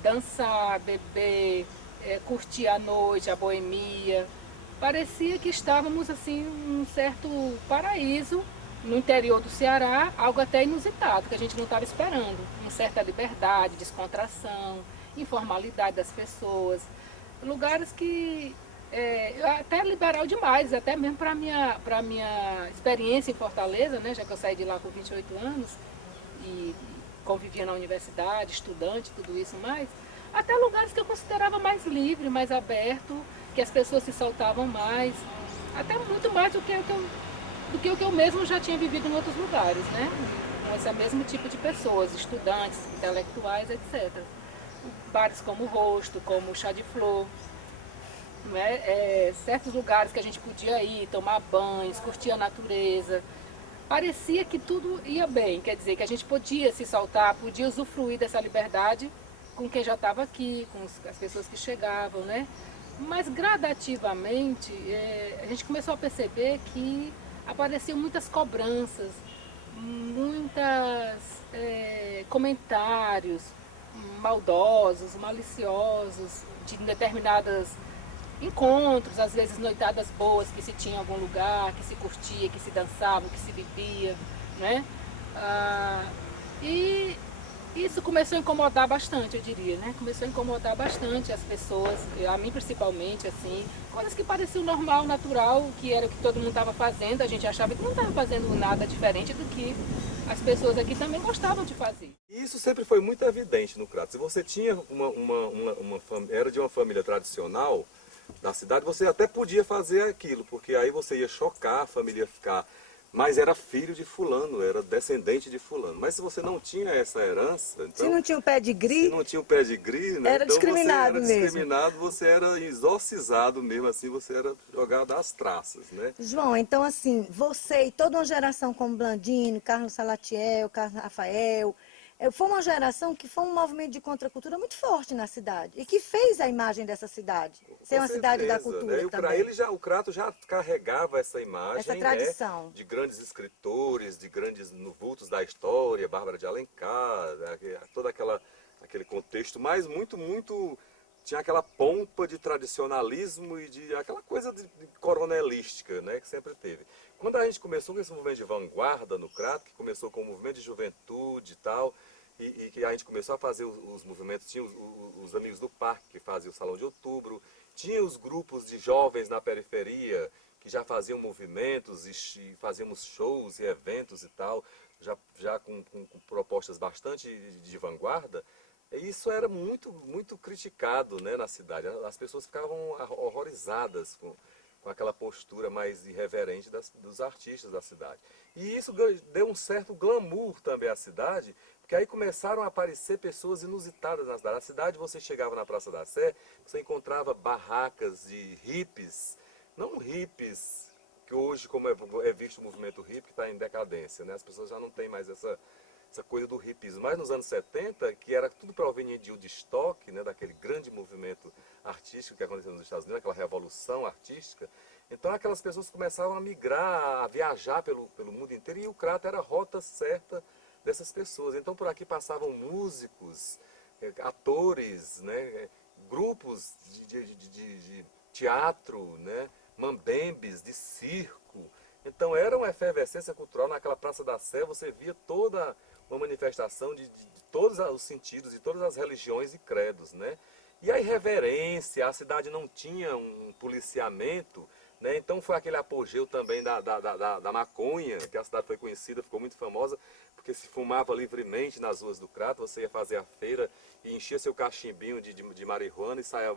dançar, beber, curtir a noite, a boemia. Parecia que estávamos assim num certo paraíso no interior do Ceará, algo até inusitado, que a gente não estava esperando. Uma certa liberdade, descontração, informalidade das pessoas. Lugares que até liberal demais, até mesmo para a minha experiência em Fortaleza, né, já que eu saí de lá com 28 anos e convivia na universidade, estudante, tudo isso mais. Até lugares que eu considerava mais livre, mais aberto, que as pessoas se soltavam mais, até muito mais do que o que eu mesmo já tinha vivido em outros lugares, né? Com esse mesmo tipo de pessoas, estudantes, intelectuais, etc. Bares como o Rosto, como o Chá de Flor, né? Certos lugares que a gente podia ir, tomar banhos, curtir a natureza. Parecia que tudo ia bem, quer dizer, que a gente podia se soltar, podia usufruir dessa liberdade com quem já estava aqui, com as pessoas que chegavam, né? Mas gradativamente a gente começou a perceber que apareciam muitas cobranças, comentários maldosos, maliciosos de determinadas encontros, às vezes noitadas boas que se tinha em algum lugar, que se curtia, que se dançava, que se bebia, né? E isso começou a incomodar bastante, eu diria, né? Começou a incomodar bastante as pessoas, a mim principalmente, assim, coisas que pareciam normal, natural, que era o que todo mundo estava fazendo, a gente achava que não estava fazendo nada diferente do que as pessoas aqui também gostavam de fazer. E isso sempre foi muito evidente no Crato. Se você tinha era de uma família tradicional da cidade, você até podia fazer aquilo, porque aí você ia chocar, a família ia ficar... Mas era filho de fulano, era descendente de fulano. Mas se você não tinha essa herança... Então, se não tinha o pedigree... Se não tinha o pedigree, né? Era então discriminado você era mesmo. discriminado, você era exorcizado mesmo, assim, você era jogado às traças, né? João, então assim, você e toda uma geração como Blandino, Carlos Salatiel, Carlos Rafael... Foi uma geração que foi um movimento de contracultura muito forte na cidade e que fez a imagem dessa cidade ser uma cidade da cultura, né? Também. O Crato já carregava essa imagem, essa tradição, né, de grandes escritores, de grandes vultos da história, Bárbara de Alencar, todo aquele contexto, mas muito tinha aquela pompa de tradicionalismo e de aquela coisa de coronelística, né, que sempre teve. Quando a gente começou com esse movimento de vanguarda no Crato, que começou com o movimento de juventude e tal, e que a gente começou a fazer os movimentos, tinha os Amigos do Parque, que faziam o Salão de Outubro, tinha os grupos de jovens na periferia, que já faziam movimentos e fazíamos shows e eventos e tal, já com propostas bastante de vanguarda. Isso era muito criticado, né, na cidade. As pessoas ficavam horrorizadas com aquela postura mais irreverente dos artistas da cidade. E isso deu um certo glamour também à cidade, porque aí começaram a aparecer pessoas inusitadas na cidade. A cidade, você chegava na Praça da Sé, você encontrava barracas de hippies, não hippies, que hoje, como é visto o movimento hippie, que está em decadência, né? As pessoas já não têm mais essa coisa do hippismo. Mas nos anos 70, que era tudo proveniente de Woodstock, né, daquele grande movimento artístico que aconteceu nos Estados Unidos, aquela revolução artística, então aquelas pessoas começaram a migrar, a viajar pelo mundo inteiro, e o Crato era a rota certa dessas pessoas. Então por aqui passavam músicos, atores, né, grupos de teatro, né, mambembes, de circo. Então era uma efervescência cultural naquela Praça da Sé, você via toda uma manifestação de todos os sentidos, de todas as religiões e credos, né? E a irreverência, a cidade não tinha um policiamento, né? Então foi aquele apogeu também da maconha, que a cidade foi conhecida, ficou muito famosa, porque se fumava livremente nas ruas do Crato, você ia fazer a feira e enchia seu cachimbinho de marihuana e saia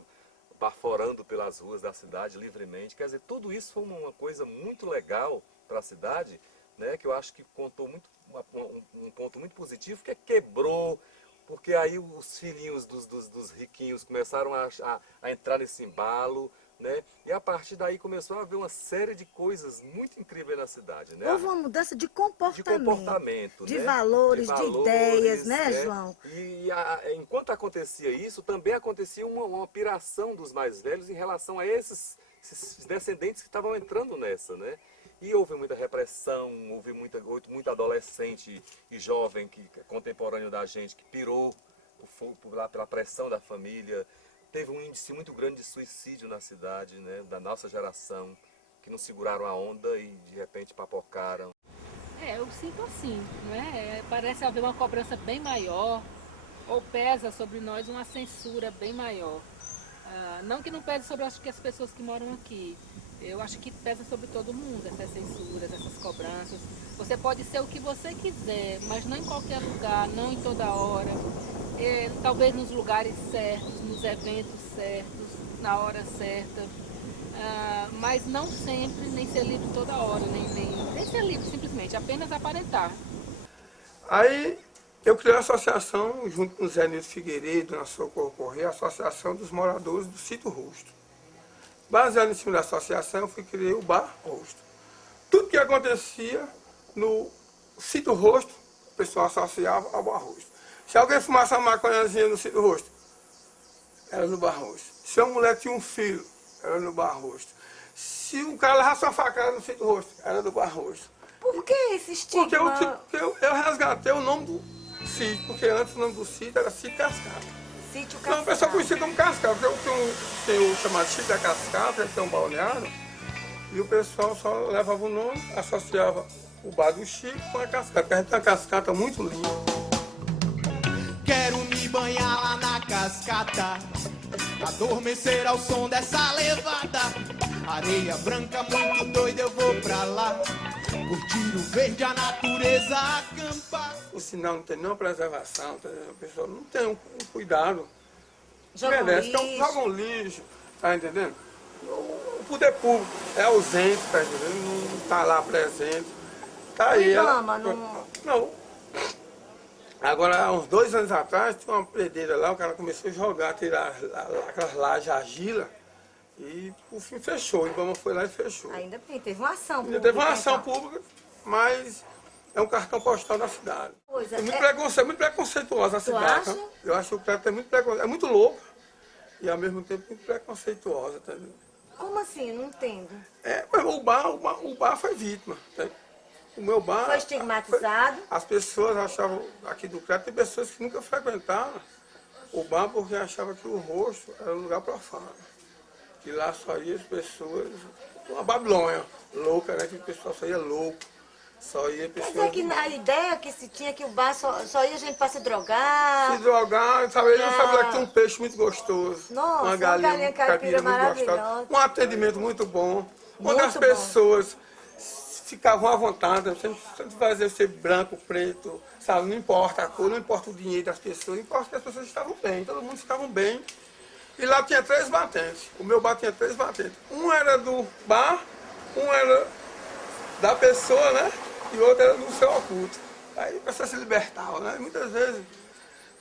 baforando pelas ruas da cidade livremente. Quer dizer, tudo isso foi uma coisa muito legal para a cidade, né, que eu acho que contou um ponto muito positivo, que quebrou, porque aí os filhinhos dos riquinhos começaram a entrar nesse embalo, né, e a partir daí começou a haver uma série de coisas muito incríveis na cidade. Né? Houve uma mudança de comportamento, de, né? valores, de ideias, né, João? E enquanto acontecia isso, também acontecia uma piração dos mais velhos em relação a esses descendentes que estavam entrando nessa, né? E houve muita repressão, houve muito adolescente e jovem contemporâneo da gente que pirou pela pressão da família. Teve um índice muito grande de suicídio na cidade, né, da nossa geração, que não seguraram a onda e de repente papocaram. Eu sinto assim, né? Parece haver uma cobrança bem maior, ou pesa sobre nós uma censura bem maior. Não que não pese sobre, acho que as pessoas que moram aqui. Eu acho que pesa sobre todo mundo essas censuras, essas cobranças. Você pode ser o que você quiser, mas não em qualquer lugar, não em toda hora. Talvez nos lugares certos, nos eventos certos, na hora certa. Mas não sempre, nem ser livre toda hora, nem ser livre simplesmente, apenas aparentar. Aí eu criei uma associação junto com o Zé Nilson Figueiredo, na Socorro Correia, a Associação dos Moradores do Sítio Rosto. Baseado em cima da associação, eu criei o Bar Rosto. Tudo que acontecia no Sítio Rosto, o pessoal associava ao Bar Rosto. Se alguém fumasse uma maconhazinha no Sítio Rosto, era no Bar Rosto. Se uma mulher tinha um filho, era no Bar Rosto. Se um cara levasse uma facada no Sítio Rosto, era no Bar Rosto. Por que esse estigma? Porque eu resgatei o nome do sítio, porque antes o nome do sítio era Sítio Cascata. Sítio Não, o pessoal conhecia como Cascata. Tem o chamado Sítio da Cascata, que é um balneário, e o pessoal só levava o nome, associava o bar do Chico com a cascata, porque a gente tem uma cascata muito linda. Quero me banhar lá na cascata, adormecer ao som dessa levada. Areia branca muito doida, eu vou pra lá, curtir o verde, a natureza, acampar. O sinal não tem nenhuma preservação, o pessoal não tem um cuidado. Jogam merece, lixo. então jogam lixo, tá entendendo? O poder público é ausente, tá entendendo? Não tá lá presente. Tá aí. Não. Agora, há uns 2 anos atrás, tinha uma predeira lá, o cara começou a jogar, tirar aquelas lajes argila e por fim fechou. O Ibama foi lá e fechou. Ainda bem, teve uma ação pública. Teve uma ação pública, mas é um cartão postal da cidade. É muito preconceituosa a cidade. Acha? Eu acho que o Crato é muito preconceituoso, é muito louco e ao mesmo tempo muito preconceituosa. Tá vendo? Como assim? Não entendo. Mas o bar foi vítima. Tá? O meu bar... Foi estigmatizado? As pessoas achavam, aqui do Crato, tem pessoas que nunca frequentaram o bar porque achavam que o rosto era um lugar profano. Que lá só ia as pessoas, uma Babilônia louca, né? Que o pessoal só ia louco. Só ia pessoas... Mas é que a ideia que se tinha que o bar só ia gente para se drogar. Se drogar, sabe? Ele não sabe lá que tem um peixe muito gostoso. Nossa, uma galinha caipira muito gostosa. Um atendimento muito bom. Onde as pessoas ficavam à vontade, sempre fazer ser branco, preto, sabe? Não importa a cor, não importa o dinheiro das pessoas, importa que as pessoas estavam bem, todo mundo ficava bem. E lá tinha 3 batentes. O meu bar tinha 3 batentes. Um era do bar, um era da pessoa, né? E o outro era do seu oculto. Aí a pessoa se libertava, né? Muitas vezes,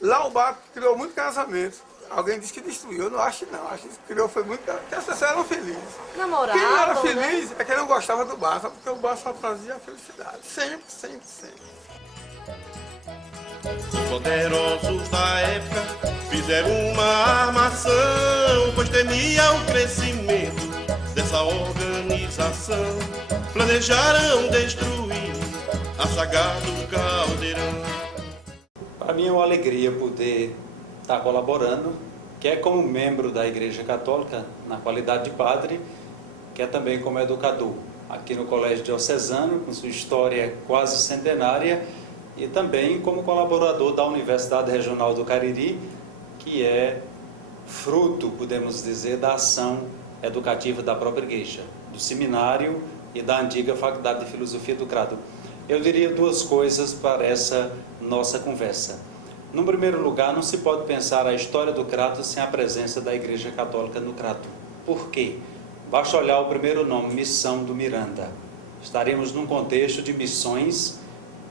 lá o bar criou muito casamento. Alguém disse que destruiu, eu não acho não. Acho que criou foi muito, porque as pessoas eram felizes. Namoravam, quem não era feliz né? é quem não gostava do bar, sabe? Porque o bar só trazia felicidade. Sempre, sempre, sempre. Os poderosos da época fizeram uma armação, pois temiam o crescimento dessa organização. Planejaram destruir a saga do Caldeirão. Para mim é uma alegria poder estar colaborando, quer como membro da Igreja Católica, na qualidade de padre, quer também como educador, aqui no Colégio Diocesano, com sua história quase centenária, e também como colaborador da Universidade Regional do Cariri, que é fruto, podemos dizer, da ação educativa da própria igreja, do seminário e da antiga Faculdade de Filosofia do Crato. Eu diria 2 coisas para essa nossa conversa. No primeiro lugar, não se pode pensar a história do Crato sem a presença da Igreja Católica no Crato. Por quê? Basta olhar o primeiro nome, Missão do Miranda. Estaremos num contexto de missões,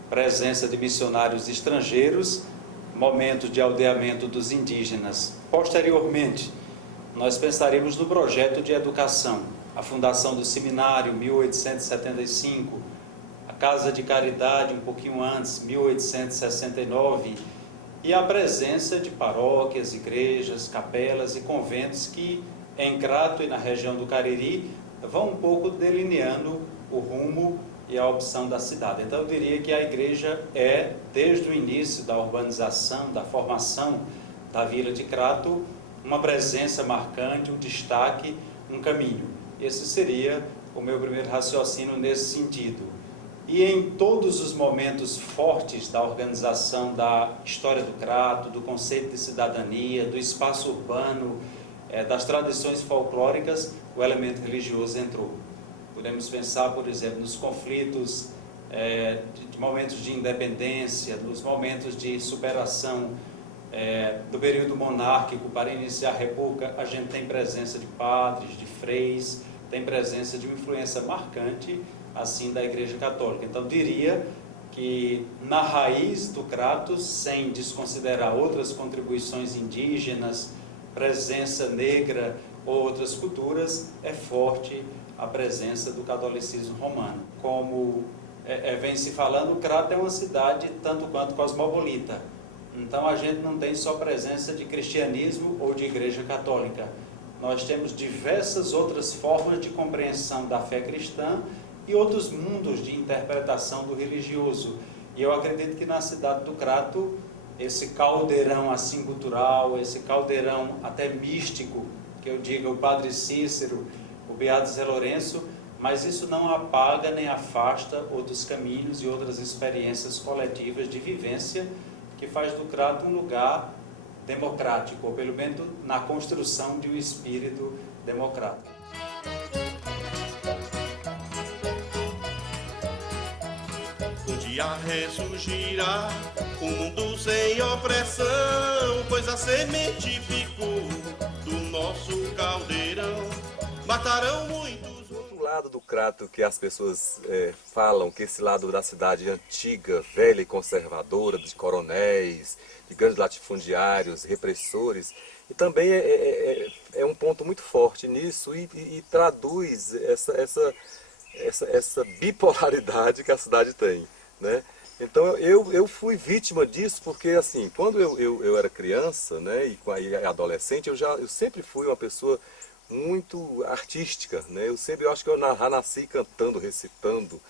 presença de missionários estrangeiros, momento de aldeamento dos indígenas. Posteriormente, nós pensaremos no projeto de educação, a fundação do seminário, 1875, a Casa de Caridade, um pouquinho antes, 1869, e a presença de paróquias, igrejas, capelas e conventos que, em Crato e na região do Cariri, vão um pouco delineando o rumo e a opção da cidade. Então eu diria que a igreja é, desde o início da urbanização, da formação da vila de Crato, uma presença marcante, um destaque, um caminho. Esse seria o meu primeiro raciocínio nesse sentido. E em todos os momentos fortes da organização da história do Crato, do conceito de cidadania, do espaço urbano, das tradições folclóricas, o elemento religioso entrou. Podemos pensar, por exemplo, nos conflitos, de momentos de independência, nos momentos de superação do período monárquico para iniciar a república. A gente tem presença de padres, de freis, tem presença de uma influência marcante assim da Igreja Católica. Então diria que na raiz do Crato, sem desconsiderar outras contribuições indígenas, presença negra ou outras culturas, é forte a presença do catolicismo romano. Como vem se falando, o Crato é uma cidade tanto quanto cosmopolita. Então a gente não tem só presença de cristianismo ou de Igreja Católica. Nós temos diversas outras formas de compreensão da fé cristã e outros mundos de interpretação do religioso. E eu acredito que na cidade do Crato esse caldeirão assim cultural, esse caldeirão até místico, que eu digo o Padre Cícero, o Beato Zé Lourenço, mas isso não apaga nem afasta outros caminhos e outras experiências coletivas de vivência que faz do Crato um lugar democrático, ou pelo menos na construção de um espírito democrático. Um dia ressurgirá um mundo sem opressão, pois a semente ficou do nosso caldeirão. Matarão muitos. O lado do Crato que as pessoas falam que esse lado da cidade antiga, velha e conservadora, de coronéis, de grandes latifundiários, repressores, e também é um ponto muito forte nisso e traduz essa bipolaridade que a cidade tem, né? Então eu fui vítima disso porque, assim, quando eu era criança, né, e adolescente, eu sempre fui uma pessoa muito artística, né? Eu acho que eu nasci cantando, recitando,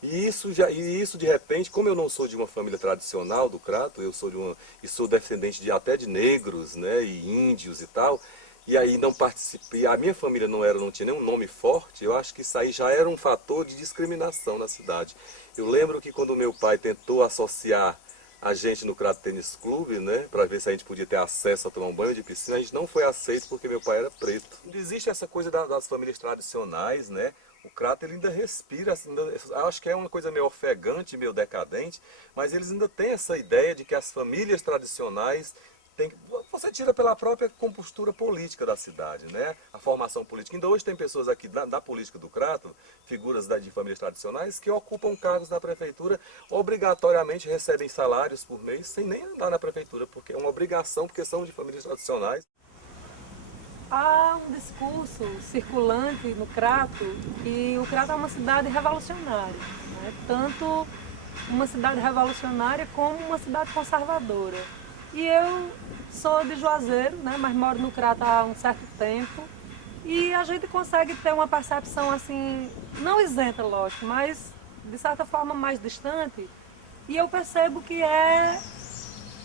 e isso de repente, como eu não sou de uma família tradicional do Crato, eu sou descendente até de negros, né, e índios e tal, e aí não participei, a minha família não tinha nenhum nome forte, eu acho que isso aí já era um fator de discriminação na cidade. Eu lembro que quando meu pai tentou associar a gente no Crato Tênis Clube, né, para ver se a gente podia ter acesso a tomar um banho de piscina, a gente não foi aceito porque meu pai era preto. Existe essa coisa das famílias tradicionais, né? O Crato ele ainda respira, acho que é uma coisa meio ofegante, meio decadente, mas eles ainda têm essa ideia de que as famílias tradicionais você tira pela própria compostura política da cidade, né? A formação política. Ainda hoje tem pessoas aqui da política do Crato, figuras de famílias tradicionais, que ocupam cargos na prefeitura, obrigatoriamente recebem salários por mês, sem nem andar na prefeitura, porque é uma obrigação, porque são de famílias tradicionais. Há um discurso circulante no Crato, e o Crato é uma cidade revolucionária, né? Tanto uma cidade revolucionária como uma cidade conservadora. E eu sou de Juazeiro, né, mas moro no Crato há um certo tempo, e a gente consegue ter uma percepção assim, não isenta, lógico, mas de certa forma mais distante, e eu percebo que é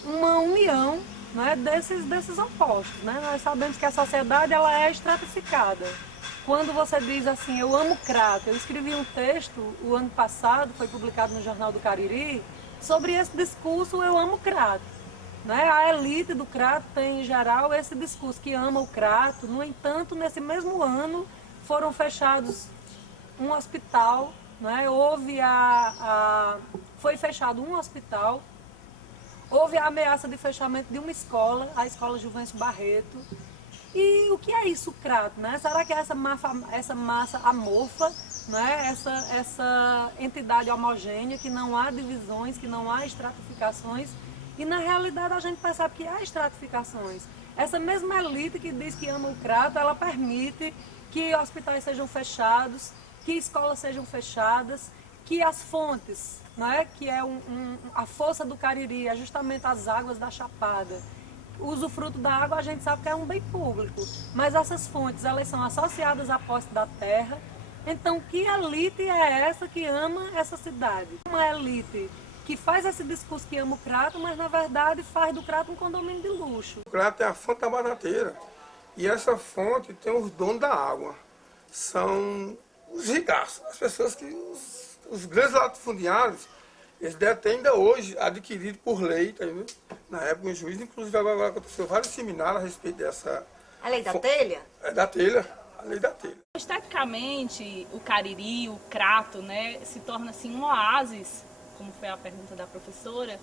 uma união, né, desses opostos, né? Nós sabemos que a sociedade ela é estratificada. Quando você diz assim, eu amo Crato, eu escrevi um texto o ano passado, foi publicado no Jornal do Cariri, sobre esse discurso, eu amo Crato. Né? A elite do Crato tem, em geral, esse discurso que ama o Crato. No entanto, nesse mesmo ano, foram fechados um hospital, né? Foi fechado um hospital, houve a ameaça de fechamento de uma escola, a Escola Juvencio Barreto. E o que é isso, Crato? Né? Será que é essa massa amorfa, né? essa entidade homogênea, que não há divisões, que não há estratificações? E na realidade a gente percebe que há estratificações. Essa mesma elite que diz que ama o Crato, ela permite que hospitais sejam fechados, que escolas sejam fechadas, que as fontes, né, que é a força do Cariri, é justamente as águas da Chapada. O usufruto da água a gente sabe que é um bem público, mas essas fontes elas são associadas à posse da terra. Então que elite é essa que ama essa cidade? Uma elite que faz esse discurso que ama o Crato, mas na verdade faz do Crato um condomínio de luxo. O Crato é a fonte da banateira. E essa fonte tem os donos da água. São os ricaços, as pessoas que, os grandes latifundiários, eles detêm ainda hoje, adquirido por lei, tá vendo? Na época, um juiz, inclusive agora aconteceu vários seminários a respeito dessa... A lei da telha? É da telha, a lei da telha. Esteticamente, o Cariri, o Crato, né, se torna assim um oásis, como foi a pergunta da professora,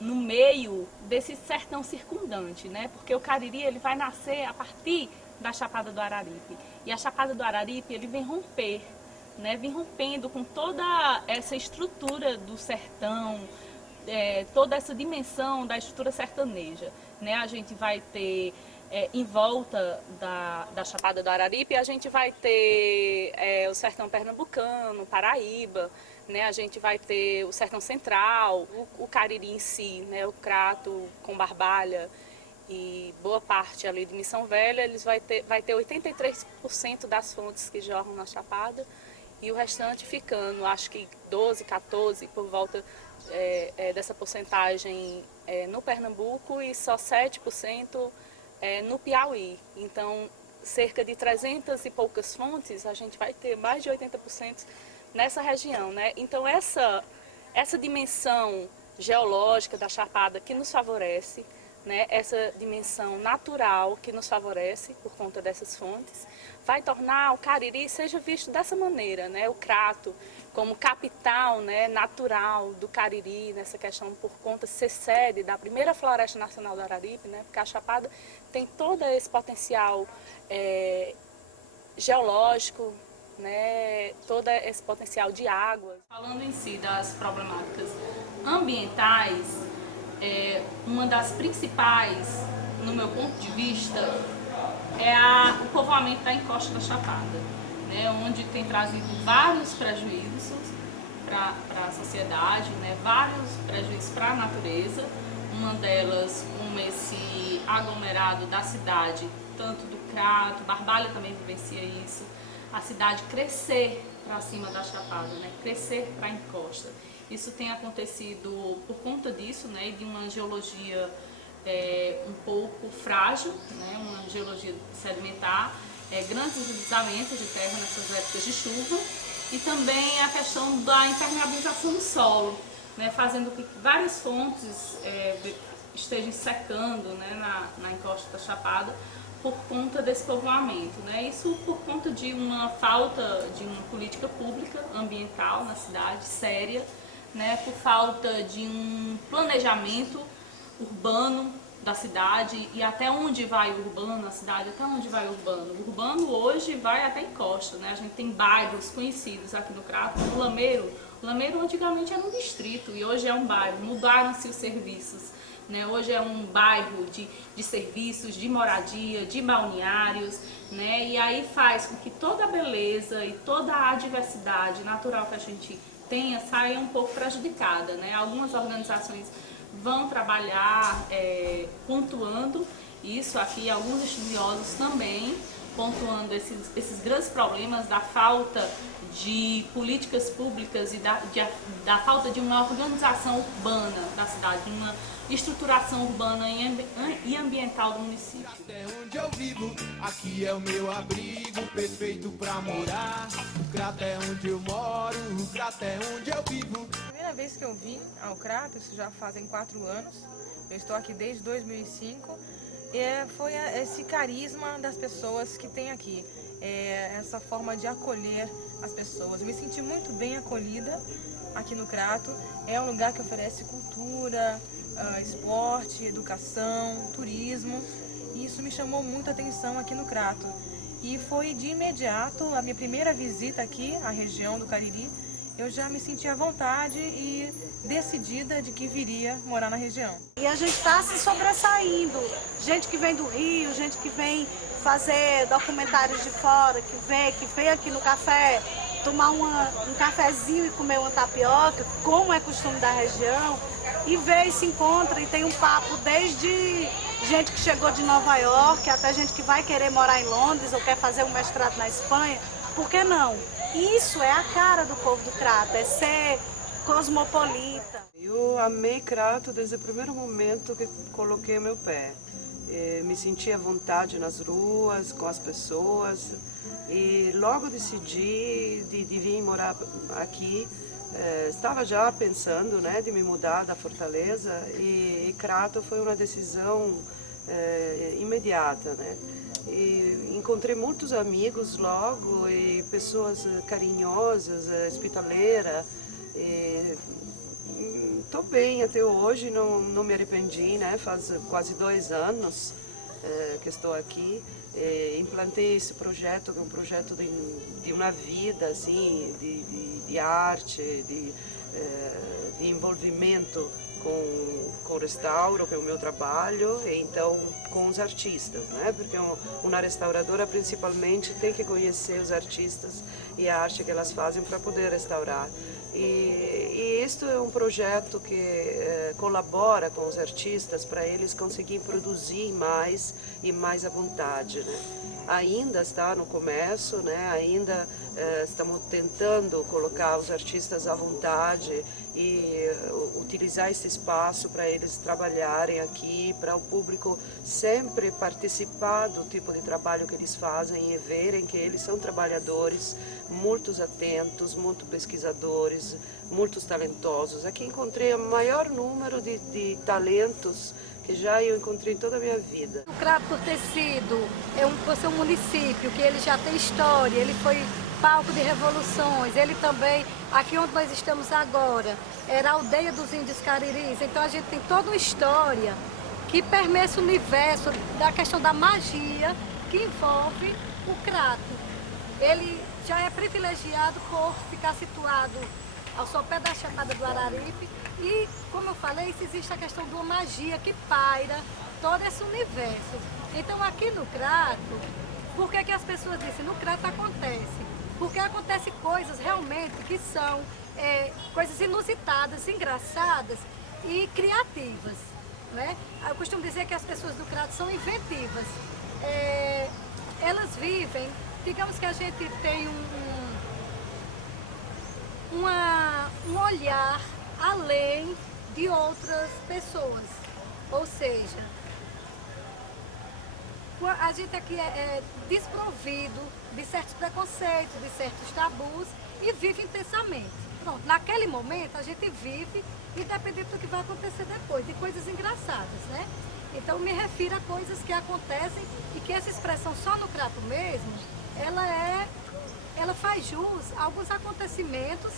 no meio desse sertão circundante, né? Porque o Cariri ele vai nascer a partir da Chapada do Araripe. E a Chapada do Araripe ele vem romper, né? Vem rompendo com toda essa estrutura do sertão, toda essa dimensão da estrutura sertaneja, né? A gente vai ter em volta da Chapada do Araripe, a gente vai ter o sertão pernambucano, Paraíba, né? A gente vai ter o sertão central, o Cariri em si, né? O Crato com Barbalha e boa parte ali de Missão Velha, eles vai ter 83% das fontes que jorram na Chapada e o restante ficando, acho que 12, 14, por volta dessa porcentagem no Pernambuco e só 7% no Piauí. Então, cerca de 300 e poucas fontes, a gente vai ter mais de 80% nessa região, né? Então, essa dimensão geológica da Chapada que nos favorece, né? Essa dimensão natural que nos favorece por conta dessas fontes, vai tornar o Cariri seja visto dessa maneira, né? O Crato como capital, né, natural do Cariri, nessa questão por conta de ser sede da primeira Floresta Nacional do Araripe, né? Porque a Chapada tem todo esse potencial geológico, né? Todo esse potencial de água. Falando em si das problemáticas ambientais, uma das principais, no meu ponto de vista, é o povoamento da encosta da Chapada, né, onde tem trazido vários prejuízos para a sociedade, né, vários prejuízos para a natureza. Uma delas, como esse aglomerado da cidade, tanto do Crato, Barbalha também vivencia isso, a cidade crescer para cima da Chapada, né, crescer para a encosta. Isso tem acontecido por conta disso, né, de uma geologia um pouco frágil, né, uma geologia sedimentar, grandes deslizamentos de terra nessas épocas de chuva e também a questão da impermeabilização do solo, né, fazendo com que várias fontes estejam secando, né, na encosta da Chapada por conta desse povoamento, né, isso por conta de uma falta de uma política pública ambiental na cidade séria, né, por falta de um planejamento urbano da cidade e até onde vai o urbano, a cidade, até onde vai o urbano. O urbano hoje vai até encosta, né? A gente tem bairros conhecidos aqui no Crato, o Lameiro. O Lameiro antigamente era um distrito e hoje é um bairro, mudaram-se os serviços, né? Hoje é um bairro de serviços, de moradia, de balneários, né? E aí faz com que toda a beleza e toda a diversidade natural que a gente tenha saia um pouco prejudicada, né? Algumas organizações vão trabalhar pontuando isso aqui, alguns estudiosos também pontuando esses grandes problemas da falta de políticas públicas e da falta de uma organização urbana da cidade, de uma estruturação urbana e ambiental do município. É onde eu vivo, aqui é o meu abrigo, perfeito pra morar. O Crato é onde eu moro, o Crato é onde eu vivo. A primeira vez que eu vim ao Crato, isso já fazem 4 anos, eu estou aqui desde 2005, foi esse carisma das pessoas que tem aqui, essa forma de acolher as pessoas. Eu me senti muito bem acolhida aqui no Crato, é um lugar que oferece cultura, esporte, educação, turismo, e isso me chamou muita atenção aqui no Crato. E foi de imediato, a minha primeira visita aqui à região do Cariri, eu já me senti à vontade e decidida de que viria morar na região. E a gente está se sobressaindo, gente que vem do Rio, gente que vem fazer documentários de fora, que vem aqui no café, tomar um cafezinho e comer uma tapioca, como é costume da região, e vê e se encontra e tem um papo desde gente que chegou de Nova York, até gente que vai querer morar em Londres ou quer fazer um mestrado na Espanha, por que não? Isso é a cara do povo do Crato, é ser cosmopolita. Eu amei Crato desde o primeiro momento que coloquei meu pé. Me senti à vontade nas ruas, com as pessoas, e logo decidi de vir morar aqui. Estava já pensando, né, de me mudar da Fortaleza, e Crato foi uma decisão imediata, né? E encontrei muitos amigos logo e pessoas carinhosas, hospitaleiras. Estou bem até hoje, não me arrependi, né? Faz quase 2 anos que estou aqui. Implantei esse projeto, que é um projeto de uma vida, assim, de arte, de envolvimento com o restauro, que é o meu trabalho, e então com os artistas, né? Porque uma restauradora principalmente tem que conhecer os artistas e a arte que elas fazem para poder restaurar. E isto é um projeto que colabora com os artistas para eles conseguirem produzir mais e mais à vontade, né? ainda está no começo, né? Ainda estamos tentando colocar os artistas à vontade e utilizar esse espaço para eles trabalharem aqui, para o público sempre participar do tipo de trabalho que eles fazem e verem que eles são trabalhadores muito atentos, muito pesquisadores, muito talentosos. Aqui encontrei o maior número de talentos que já eu encontrei em toda a minha vida. O Crato, por ter sido por ser um município que ele já tem história, ele foi palco de revoluções, ele também, aqui onde nós estamos agora, era a aldeia dos índios cariris, então a gente tem toda uma história que permeia esse universo da questão da magia que envolve o Crato. Ele já é privilegiado por ficar situado ao sopé da Chapada do Araripe e, como eu falei, existe a questão de uma magia que paira todo esse universo. Então aqui no Crato, por que as pessoas dizem no Crato acontece? Porque acontecem coisas realmente que são coisas inusitadas, engraçadas e criativas, né? Eu costumo dizer que as pessoas do Crato são inventivas. Elas vivem, digamos que a gente tem um olhar além de outras pessoas, ou seja, a gente aqui é desprovido de certos preconceitos, de certos tabus e vive intensamente. Pronto, naquele momento a gente vive, independente do que vai acontecer depois, de coisas engraçadas, né? Então me refiro a coisas que acontecem e que essa expressão só no Crato mesmo, ela faz jus a alguns acontecimentos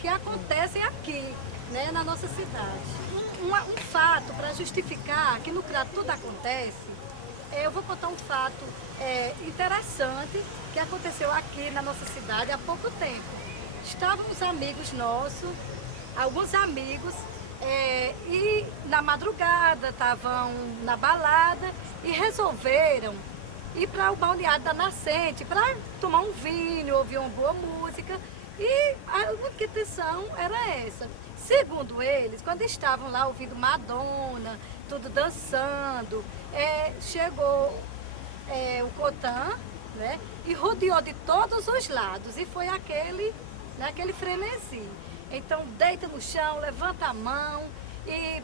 que acontecem aqui, né, na nossa cidade. Um fato para justificar que no Crato tudo acontece, eu vou contar um fato interessante que aconteceu aqui na nossa cidade há pouco tempo. Estávamos amigos nossos, alguns amigos, e na madrugada estavam na balada e resolveram ir para o balneário da Nascente para tomar um vinho, ouvir uma boa música. E a única intenção era essa. Segundo eles, quando estavam lá ouvindo Madonna, tudo dançando, chegou o Cotan, né, e rodeou de todos os lados. E foi aquele frenesi. Então deita no chão, levanta a mão e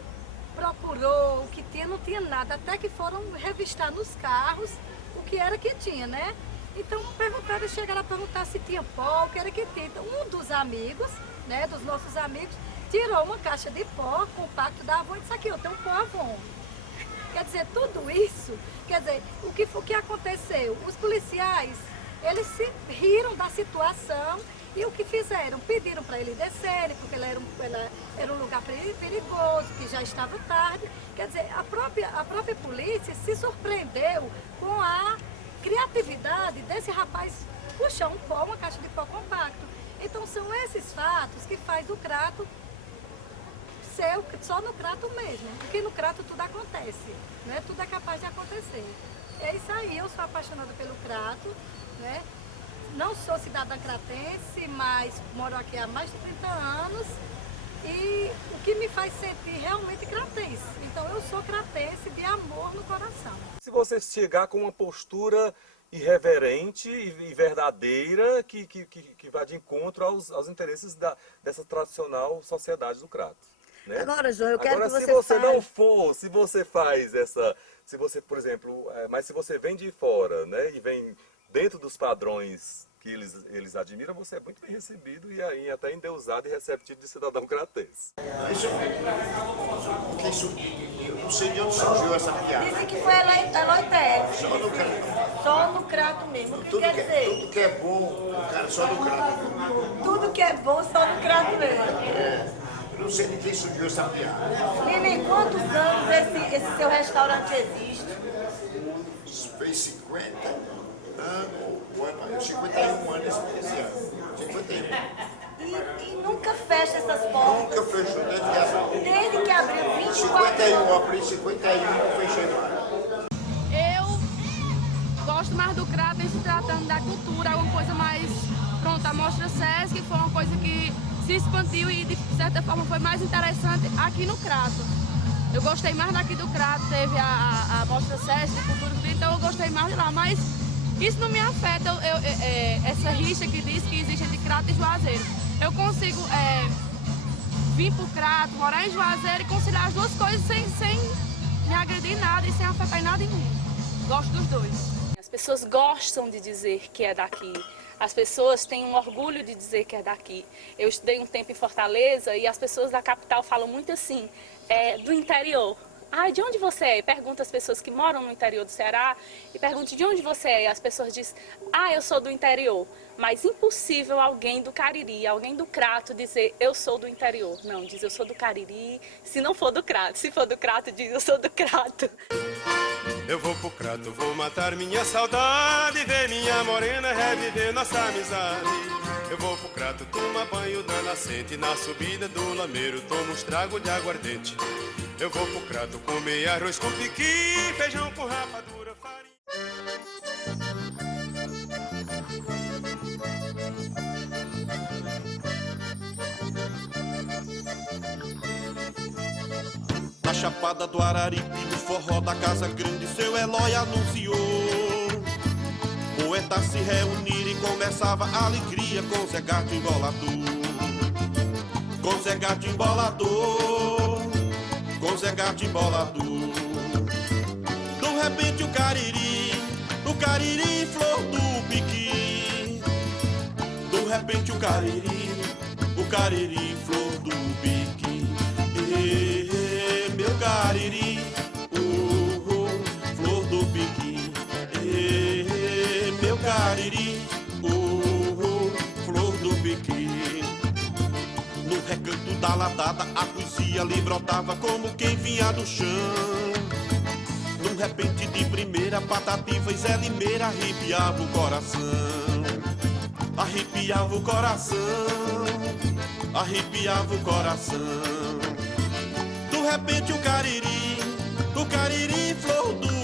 procurou o que tinha, não tinha nada. Até que foram revistar nos carros o que era que tinha, né? Então chegaram a perguntar se tinha pó, o que era que tinha. Então um dos amigos, né, dos nossos amigos, tirou uma caixa de pó com o pacto da Avon e disse: aqui, eu tenho um pó Avon. Quer dizer, tudo isso, quer dizer, o que aconteceu? Os policiais, eles se riram da situação e o que fizeram? Pediram para ele descerem, porque era um lugar perigoso, que já estava tarde. Quer dizer, a própria polícia se surpreendeu com a criatividade desse rapaz puxar um pó, uma caixa de pó compacto. Então são esses fatos que faz o Crato ser só no Crato mesmo, porque no Crato tudo acontece, né? Tudo é capaz de acontecer. É isso aí, eu sou apaixonada pelo Crato, né? Não sou cidadã cratense, mas moro aqui há mais de 30 anos e o que me faz sentir realmente cratense. Então eu sou cratense de amor no coração. Se você chegar com uma postura irreverente e verdadeira que vai de encontro aos interesses dessa tradicional sociedade do Crato, né? Agora, João, eu quero que você se você fale... não for, se você faz se você, por exemplo, mas se você vem de fora, né, e vem dentro dos padrões que eles admiram, você é muito bem recebido e aí até endeusado e receptivo de cidadão cratense. Eu não sei de onde surgiu essa piada. Dizem que foi a Loité. Só no Crato. Só no Crato mesmo. O que quer dizer? Tudo que é bom, cara, só no Crato. Tudo que é bom, só no Crato mesmo. Eu não sei de quem surgiu essa piada. Lili, quantos anos esse seu restaurante existe? Fez 50 anos, 51 anos esse ano. 51. E nunca fecha essas portas? Nunca fechou, desde que abriu. Desde que abriu, 24 51, abri 51 e fechei mais. Eu gosto mais do Crato em se tratando da cultura, uma coisa mais... Pronto, a Mostra Sesc foi uma coisa que se expandiu e de certa forma foi mais interessante aqui no Crato. Eu gostei mais daqui do Crato, teve a Mostra Sesc de Cultura, então eu gostei mais de lá, mas Isso não me afeta, essa rixa que diz que existe entre Crato e Juazeiro. Eu consigo vir pro Crato, morar em Juazeiro e conciliar as duas coisas sem me agredir em nada e sem afetar em nada em mim. Gosto dos dois. As pessoas gostam de dizer que é daqui. As pessoas têm um orgulho de dizer que é daqui. Eu estudei um tempo em Fortaleza e as pessoas da capital falam muito assim, do interior. Ah, de onde você é? E pergunta às pessoas que moram no interior do Ceará e pergunta de onde você é. E as pessoas dizem, eu sou do interior. Mas impossível alguém do Cariri, alguém do Crato dizer eu sou do interior. Não, diz eu sou do Cariri, se não for do Crato. Se for do Crato, diz eu sou do Crato. Eu vou pro Crato, vou matar minha saudade, ver minha morena, reviver nossa amizade. Eu vou pro Crato, tomar banho da nascente, na subida do lameiro tomo uns tragos de aguardente. Eu vou pro Crato comer arroz com piqui, feijão com rapadura, farinha. Na Chapada do Araripe, no forró da Casa Grande, seu Eloy anunciou. Poetas se reuniram e começava a alegria com Zé Gato embolador. Com Zé Gato embolador, com Zé Gato embolador. De repente o Cariri, flor do piqui. De repente o Cariri, flor do piqui. Meu Cariri, flor do piqui. Meu Cariri, flor do piqui. No recanto da ladada a poesia lhe brotava como quem vinha do chão. Num repente de primeira, Patativa e Zé Limeira arrepiava o coração. Arrepiava o coração, arrepiava o coração. De repente o Cariri, flor do